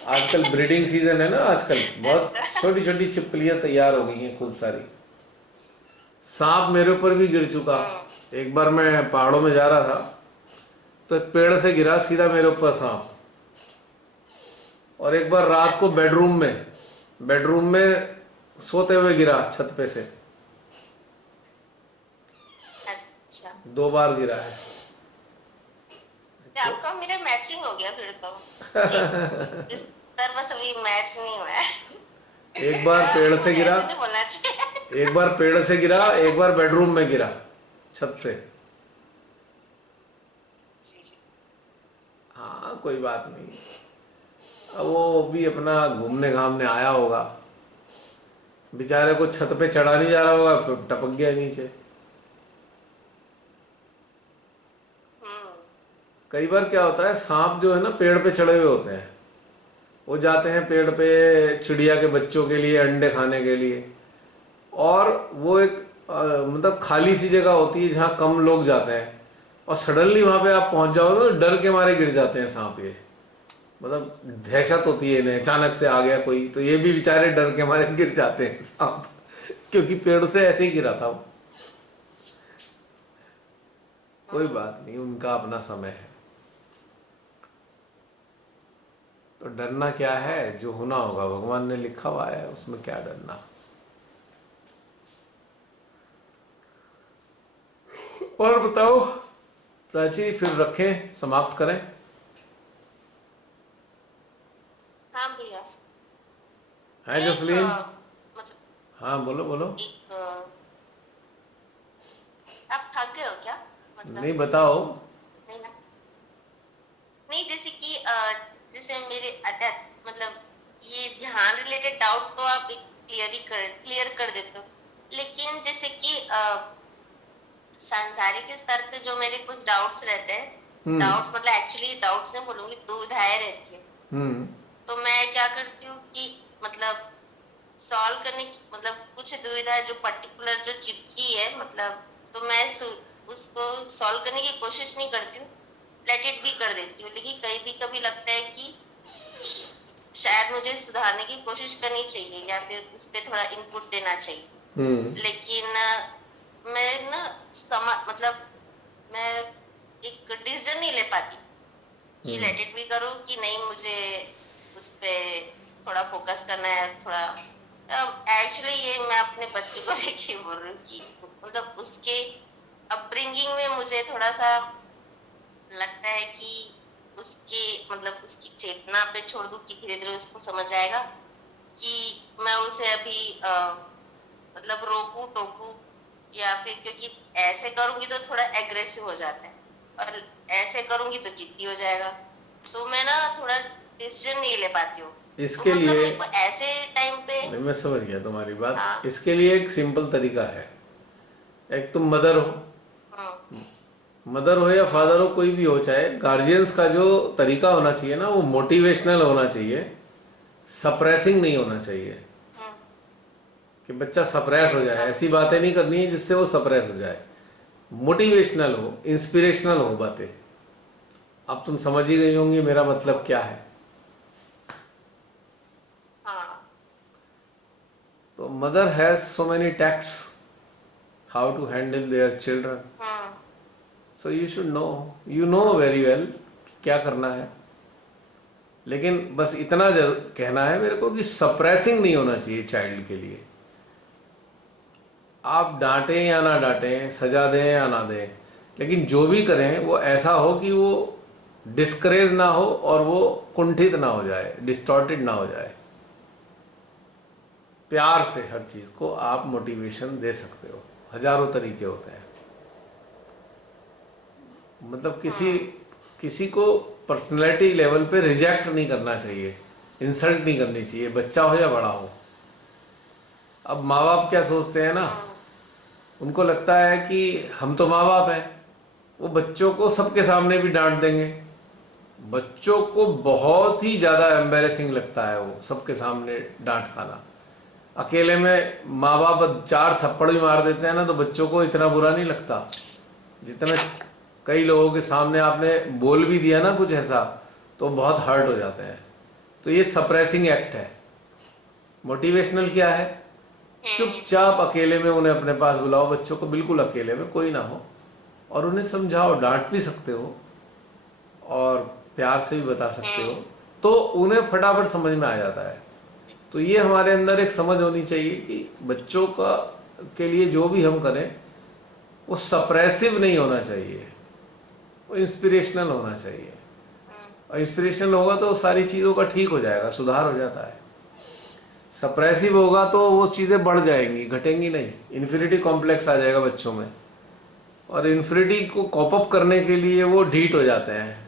आजकल ब्रीडिंग सीजन है ना, आजकल बहुत अच्छा। छोटी छोटी छिपकलियां तैयार हो गई हैं खूब सारी। सांप मेरे ऊपर भी गिर चुका। हम्म। एक बार मैं पहाड़ों में जा रहा था, तो एक पेड़ से गिरा सीधा मेरे ऊपर सांप। और एक बार रात को अच्छा बेडरूम में सोते हुए गिरा छत पे से। अच्छा, 2 बार गिरा है। तो आपका मेरा मैचिंग हो गया फिर तो। जी, इस तरह बस अभी मैच नहीं हुआ है। एक बार पेड़ से मुझे गिरा, ऐसे नहीं बोलना चाहिए। एक बार पेड़ से गिरा, एक बार बेडरूम में गिरा छत से। जी जी। हाँ कोई बात नहीं। अब वो भी अपना घूमने घामने आया होगा, बेचारे को छत पे चढ़ा नहीं जा रहा होगा, फिर टपक गया नीचे। हम्म। कई बार क्या होता है, सांप जो है ना पेड़ पे चढ़े हुए होते हैं, वो जाते हैं पेड़ पे चिड़िया के बच्चों के लिए अंडे खाने के लिए। और वो एक मतलब खाली सी जगह होती है जहाँ कम लोग जाते हैं, और सडनली वहां पे आप पहुंच जाओ तो डर के मारे गिर जाते हैं सांप ये। मतलब दहशत होती है इन्हें, अचानक से आ गया कोई तो ये भी बेचारे डर के मारे गिर जाते हैं सांप, क्योंकि पेड़ से ऐसे ही गिरा था वो। कोई बात नहीं, उनका अपना समय है। तो डरना क्या है, जो होना होगा भगवान ने लिखा हुआ है, उसमें क्या डरना। और बताओ प्राची, फिर रखें, समाप्त करें। हाँ भैया। है एक जसलीन? मतलब हाँ बोलो बोलो। एक आप थक गए हो क्या? मतलब नहीं बताओ। नहीं ना। नहीं, जैसे कि जैसे मेरे मतलब ये ध्यान रिलेटेड डाउट तो आप क्लियर कर देते हो, लेकिन जैसे कि सांसारिक स्तर पे जो मेरे कुछ डाउट्स रहते हैं, हम्म। डाउट्स मतलब एक्चुअली डाउट्स नहीं बोलूंगी, दुविधाएं रहती है। हम्म। तो मैं क्या करती हूँ कि मतलब सॉल्व करने की मतलब कुछ दुविधा जो पर्टिकुलर जो चिपकी है, मतलब तो मैं उसको सॉल्व करने की कोशिश नहीं करती हूँ, लेट इट भी कर देती हूँ। लेकिन कभी लगता है कि शायद मुझे सुधारने की कोशिश करनी चाहिए या फिर उस पर थोड़ा इनपुट देना चाहिए। हम्म। लेकिन मैं ना मतलब मैं एक डिसीजन नहीं ले पाती कि हम्म। लेट इट भी करूँ कि नहीं, मुझे उस पे थोड़ा फोकस करना है थोड़ा। एक्चुअली ये मैं अपने बच्चे को लेके बोल रही हूँ कि मतलब उसके अपब्रिंगिंग में मुझे थोड़ा सा लगता है कि उसके मतलब उसकी चेतना पे छोड़ दूँ कि धीरे धीरे उसको समझ आएगा कि मैं उसे अभी मतलब रोकू टोकू या फिर, क्योंकि ऐसे करूंगी तो थोड़ा एग्रेसिव हो जाता है और ऐसे करूंगी तो जिद्दी हो जाएगा। तो मैं ना थोड़ा डिसीजन नहीं ले पाती हूँ। तो इसके मतलब लिए, मेरे को ऐसे टाइम पे। नहीं मैं समझ गया तुम्हारी बात। हाँ। इसके लिए एक सिंपल तरीका है। एक तुम मदर हो, हम्म। मदर हो या हम्म। फादर हो, कोई भी हो, चाहे गार्जियंस का जो तरीका होना चाहिए ना, वो मोटिवेशनल होना चाहिए, सप्रेसिंग नहीं होना चाहिए हम्म। कि बच्चा सप्रेस हो जाए। ऐसी बातें नहीं करनी है जिससे वो सप्रेस हो जाए। मोटिवेशनल हो, इंस्पिरेशनल हो बातें। अब तुम समझ ही गई होंगी मेरा मतलब क्या है। हाँ। तो mother has so many tacts how to handle their children, hmm so you should know, you know very well क्या करना है। लेकिन बस इतना जरूर कहना है मेरे को कि सप्रेसिंग नहीं होना चाहिए चाइल्ड के लिए। आप डांटें या ना डांटें, सजा दें या ना दें, लेकिन जो भी करें वो ऐसा हो कि वो डिस्करेज ना हो और वो कुंठित ना हो जाए, डिस्टॉर्टेड ना हो जाए। प्यार से हर चीज को आप मोटिवेशन दे सकते हो, हजारों तरीके होते हैं। मतलब किसी को पर्सनैलिटी लेवल पे रिजेक्ट नहीं करना चाहिए, इंसल्ट नहीं करनी चाहिए, बच्चा हो या बड़ा हो। अब माँ बाप क्या सोचते हैं ना, उनको लगता है कि हम तो माँ बाप हैं, वो बच्चों को सबके सामने भी डांट देंगे। बच्चों को बहुत ही ज़्यादा एम्बेरसिंग लगता है वो सबके सामने डांट खाना। अकेले में माँ बाप 4 थप्पड़ भी मार देते हैं ना, तो बच्चों को इतना बुरा नहीं लगता जितना कई लोगों के सामने आपने बोल भी दिया ना कुछ ऐसा, तो बहुत हर्ट हो जाते हैं। तो ये सप्रेसिंग एक्ट है। मोटिवेशनल क्या है, चुपचाप अकेले में उन्हें अपने पास बुलाओ, बच्चों को बिल्कुल अकेले में, कोई ना हो, और उन्हें समझाओ। डांट भी सकते हो और प्यार से भी बता सकते हो, तो उन्हें फटाफट समझ में आ जाता है। तो ये हमारे अंदर एक समझ होनी चाहिए कि बच्चों का के लिए जो भी हम करें वो सप्रेसिव नहीं होना चाहिए, वो इंस्पिरेशनल होना चाहिए। और इंस्पिरेशनल होगा तो सारी चीज़ों का ठीक हो जाएगा, सुधार हो जाता है। सप्रेसिव होगा तो वो चीज़ें बढ़ जाएंगी, घटेंगी नहीं। इन्फिनिटी कॉम्प्लेक्स आ जाएगा बच्चों में, और इन्फिनिटी को कॉप अप करने के लिए वो ढीठ हो जाते हैं।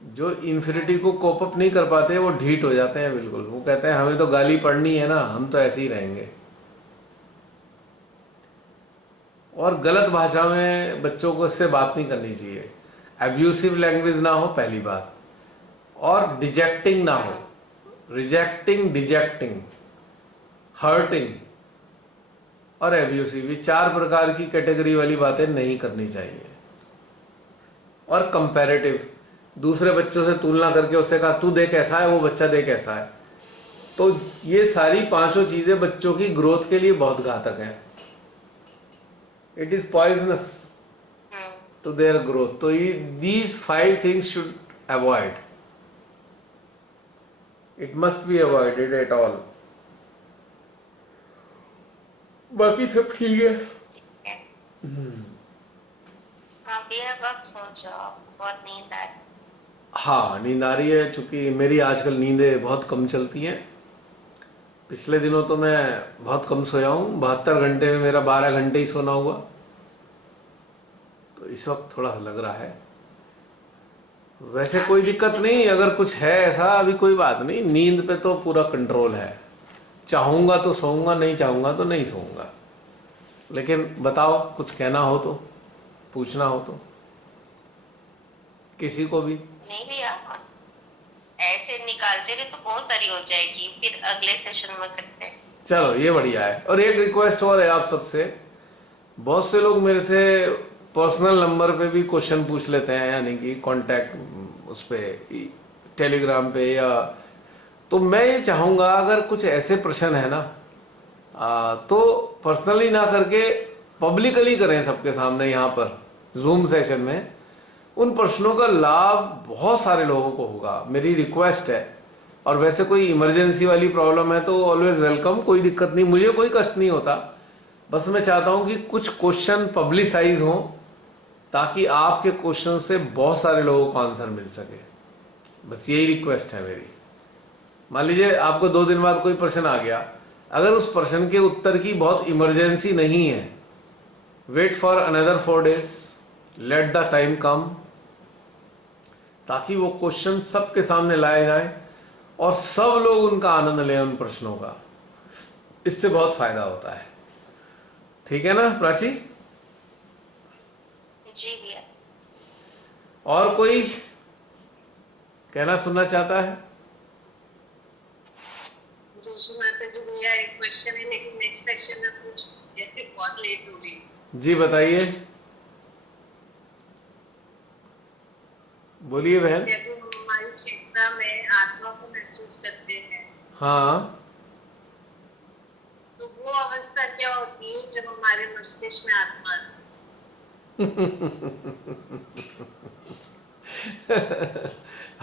जो इन्फिनिटी को कोप अप नहीं कर पाते वो ढीठ हो जाते हैं बिल्कुल। वो कहते हैं हमें तो गाली पड़नी है ना, हम तो ऐसे ही रहेंगे। और गलत भाषा में बच्चों को इससे बात नहीं करनी चाहिए। एब्यूसिव लैंग्वेज ना हो पहली बात, और डिजेक्टिंग ना हो। रिजेक्टिंग, डिजेक्टिंग, हर्टिंग और एब्यूसिव, ये 4 प्रकार की कैटेगरी वाली बातें नहीं करनी चाहिए। और कंपैरेटिव, दूसरे बच्चों से तुलना करके उससे कहा तू देख कैसा है, वो बच्चा देख कैसा है, तो ये सारी 5 चीजें बच्चों की ग्रोथ के लिए बहुत घातक हैं। It is poisonous to their growth. तो ये these 5 things should avoid, it must be avoided at all. बाकी सब ठीक है। अभी अब सो जाओ, बहुत नींद आ रही। हाँ, नींद आ रही है, चूंकि मेरी आजकल नींदें बहुत कम चलती हैं। पिछले दिनों तो मैं बहुत कम सोया हूँ, 72 घंटे में मेरा 12 घंटे ही सोना हुआ। तो इस वक्त थोड़ा लग रहा है। वैसे कोई दिक्कत नहीं, अगर कुछ है ऐसा अभी कोई बात नहीं। नींद पे तो पूरा कंट्रोल है। चाहूँगा तो सोऊंगा, नहीं चाहूँगा तो नहीं सोऊंगा। लेकिन बताओ, कुछ कहना हो तो, पूछना हो तो, किसी को भी। नहीं भैया, ऐसे निकालते रहे तो बहुत सारी हो जाएगी, फिर अगले सेशन में करते हैं। चलो ये बढ़िया है। और एक रिक्वेस्ट और है आप सबसे, बहुत से लोग मेरे से पर्सनल नंबर पे भी क्वेश्चन पूछ लेते हैं, यानी कि कांटेक्ट उस पे टेलीग्राम पे, या तो मैं ये चाहूँगा अगर कुछ ऐसे प्रश्न है ना, तो पर्सनली ना करके पब्लिकली करें सबके सामने यहाँ पर जूम सेशन में। उन प्रश्नों का लाभ बहुत सारे लोगों को होगा, मेरी रिक्वेस्ट है। और वैसे कोई इमरजेंसी वाली प्रॉब्लम है तो ऑलवेज वेलकम, कोई दिक्कत नहीं, मुझे कोई कष्ट नहीं होता। बस मैं चाहता हूं कि कुछ क्वेश्चन पब्लिसाइज हों, ताकि आपके क्वेश्चन से बहुत सारे लोगों को आंसर मिल सके। बस यही रिक्वेस्ट है मेरी। मान लीजिए आपको 2 दिन बाद कोई प्रश्न आ गया, अगर उस प्रश्न के उत्तर की बहुत इमरजेंसी नहीं है, wait for another 4 days, let the time come, ताकि वो क्वेश्चन सबके सामने लाए जाए और सब लोग उनका आनंद लें उन प्रश्नों का। इससे बहुत फायदा होता है। ठीक है ना प्राची? जी भैया। और कोई कहना सुनना चाहता है? दूसरी बात है जो भैया, एक क्वेश्चन है लेकिन नेक्स्ट सेक्शन में पूछ फिर बहुत लेट हो गई। जी बताइए, बोलिए बहन। जैसे हम हमारी चेतना में आत्मा को महसूस करते हैं, हाँ, अवस्था क्या होती है जब हमारे मस्तिष्क में आत्मा आती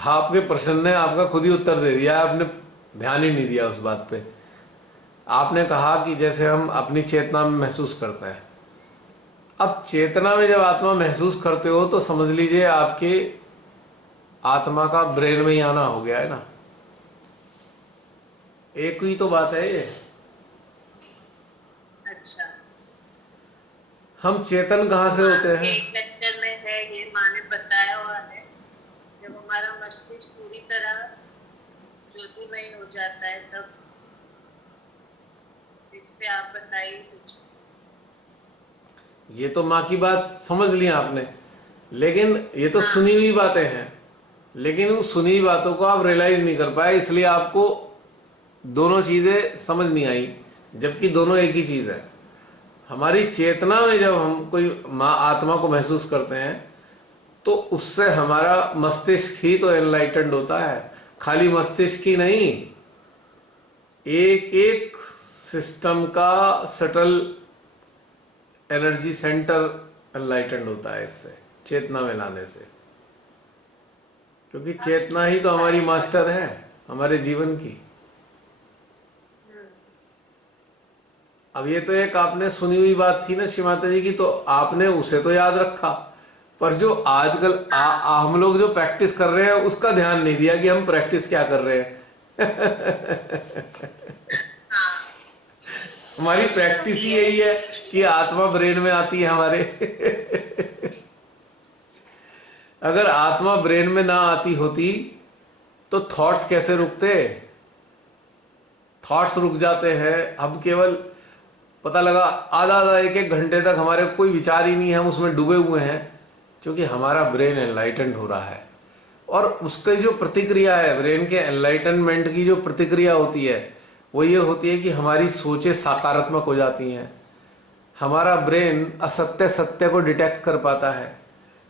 आपके प्रश्न ने आपका खुद ही उत्तर दे दिया, आपने ध्यान ही नहीं दिया उस बात पे। आपने कहा कि जैसे हम अपनी चेतना में महसूस करते हैं। अब चेतना में जब आत्मा महसूस करते हो तो समझ लीजिए आपके आत्मा का ब्रेन में ही आना हो गया है ना। एक ही तो बात है ये। है? अच्छा, हम चेतन कहाँ से होते हैं? एक लेक्चर में है ये, माँ ने बताया हुआ है, जब हमारा मस्तिष्क पूरी तरह ज्योतिमय हो जाता है तब। इस पे आप बताइए कुछ। ये तो माँ की बात समझ ली आपने, लेकिन ये तो सुनी हुई बातें हैं, लेकिन उन सुनी हुई बातों को आप रियलाइज नहीं कर पाए, इसलिए आपको दोनों चीजें समझ नहीं आई, जबकि दोनों एक ही चीज है। हमारी चेतना में जब हम कोई माँ आत्मा को महसूस करते हैं तो उससे हमारा मस्तिष्क ही तो एनलाइटेंड होता है। खाली मस्तिष्क ही नहीं, एक एक सिस्टम का सटल एनर्जी सेंटर एनलाइटेंड होता है इससे, चेतना में लाने से। क्योंकि चेतना ही तो हमारी मास्टर है हमारे जीवन की। अब ये तो एक आपने सुनी हुई बात थी ना श्री माता जी की, तो आपने उसे तो याद रखा, पर जो आजकल हम लोग जो प्रैक्टिस कर रहे हैं उसका ध्यान नहीं दिया कि हम प्रैक्टिस क्या कर रहे हैं। हमारी प्रैक्टिस ही यही है कि आत्मा ब्रेन में आती है हमारे। अगर आत्मा ब्रेन में ना आती होती तो थॉट्स कैसे रुकते? थॉट्स रुक जाते हैं। अब केवल पता लगा आधा आधा एक एक घंटे तक हमारे कोई विचार ही नहीं है, हम उसमें डूबे हुए हैं, क्योंकि हमारा ब्रेन एनलाइटेंड हो रहा है। और उसकी जो प्रतिक्रिया है, ब्रेन के एनलाइटनमेंट की जो प्रतिक्रिया होती है वो ये होती है कि हमारी सोचें सकारात्मक हो जाती हैं। हमारा ब्रेन असत्य सत्य को डिटेक्ट कर पाता है।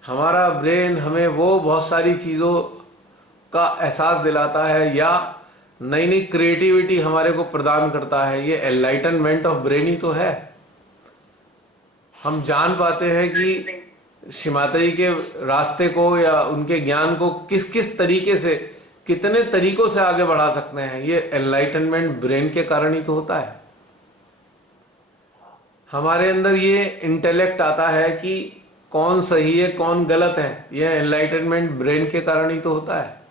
हमारा ब्रेन हमें वो बहुत सारी चीज़ों का एहसास दिलाता है या नई नई क्रिएटिविटी हमारे को प्रदान करता है। ये एनलाइटनमेंट ऑफ ब्रेन ही तो है। हम जान पाते हैं कि श्री माता जी के रास्ते को या उनके ज्ञान को किस किस तरीके से, कितने तरीकों से आगे बढ़ा सकते हैं। ये एनलाइटनमेंट ब्रेन के कारण ही तो होता है। हमारे अंदर ये इंटेलेक्ट आता है कि कौन सही है कौन गलत है, ये एनलाइटनमेंट ब्रेन के कारण ही तो होता है।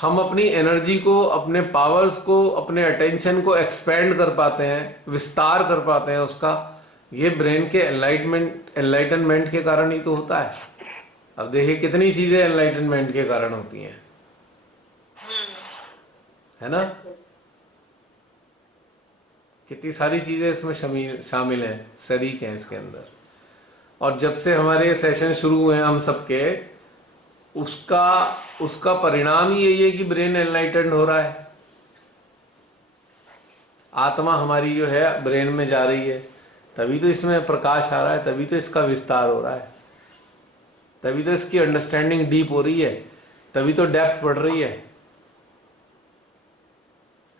हम अपनी एनर्जी को, अपने पावर्स को, अपने अटेंशन को एक्सपेंड कर पाते हैं, विस्तार कर पाते हैं उसका, ये ब्रेन के एनलाइटनमेंट के कारण ही तो होता है। अब देखिए कितनी चीजें एनलाइटनमेंट के कारण होती हैं, है ना? कितनी सारी चीजें इसमें शामिल हैं, शरीक हैं इसके अंदर। और जब से हमारे सेशन शुरू हुए हम सबके, उसका परिणाम ही यही है कि ब्रेन एनलाइटेंड हो रहा है। आत्मा हमारी जो है ब्रेन में जा रही है, तभी तो इसमें प्रकाश आ रहा है, तभी तो इसका विस्तार हो रहा है, तभी तो इसकी अंडरस्टैंडिंग डीप हो रही है, तभी तो डेप्थ बढ़ रही है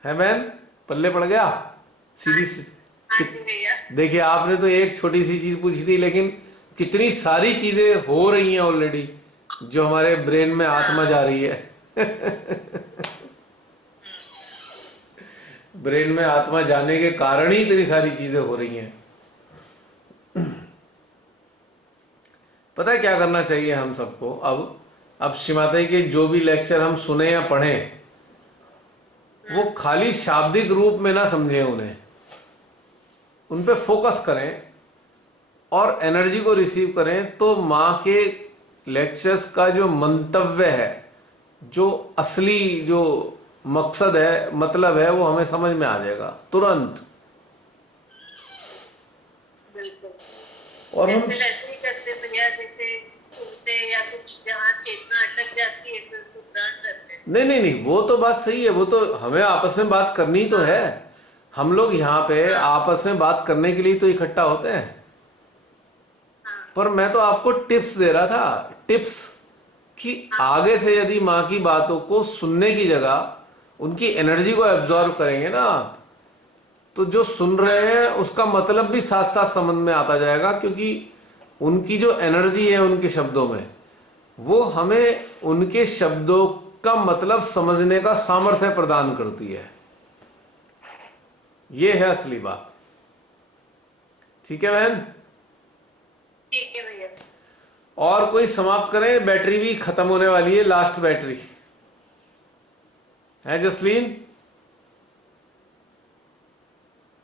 बहन? पल्ले पड़ गया सीधी देखिए, आपने तो एक छोटी सी चीज पूछी थी, लेकिन कितनी सारी चीजें हो रही हैं ऑलरेडी जो हमारे ब्रेन में आत्मा जा रही है। ब्रेन में आत्मा जाने के कारण ही इतनी सारी चीजें हो रही हैं। पता है क्या करना चाहिए हम सबको? अब श्री माता जी के जो भी लेक्चर हम सुने या पढ़ें, वो खाली शाब्दिक रूप में ना समझें उन्हें, उन पे फोकस करें और एनर्जी को रिसीव करें। तो माँ के लेक्चर्स का जो मंतव्य है, जो असली जो मकसद है, मतलब है, वो हमें समझ में आ जाएगा तुरंत। और हम वैसे ही करते भैया, जैसे सुनते या कुछ जहाँ चेतना अटक जाती है फिर उसको ग्रहण करते हैं। नहीं, वो तो बात सही है, वो तो हमें आपस में बात करनी तो है। हम लोग यहाँ पे आपस में बात करने के लिए तो इकट्ठा होते हैं। पर मैं तो आपको टिप्स दे रहा था, टिप्स कि आगे से यदि माँ की बातों को सुनने की जगह उनकी एनर्जी को एब्जॉर्ब करेंगे ना आप, तो जो सुन रहे हैं उसका मतलब भी साथ साथ समझ में आता जाएगा, क्योंकि उनकी जो एनर्जी है उनके शब्दों में, वो हमें उनके शब्दों का मतलब समझने का सामर्थ्य प्रदान करती है। ये है असली बात। ठीक है बहन? ठीक है भैया। और कोई समाप्त करें, बैटरी भी खत्म होने वाली है, लास्ट बैटरी है। जसलीन,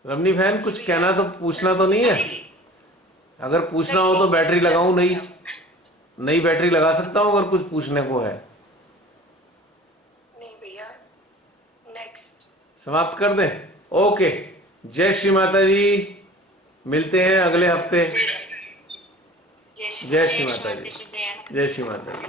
रमनी बहन, कुछ कहना तो पूछना तो नहीं है? अगर पूछना हो तो बैटरी लगाऊं? नई बैटरी लगा सकता हूं अगर कुछ पूछने को है। नहीं भैया, नेक्स्ट। समाप्त कर दें? ओके, जय श्री माता जी, मिलते हैं अगले हफ्ते। जय श्री जय श्री माता जी, जय श्री माता जी।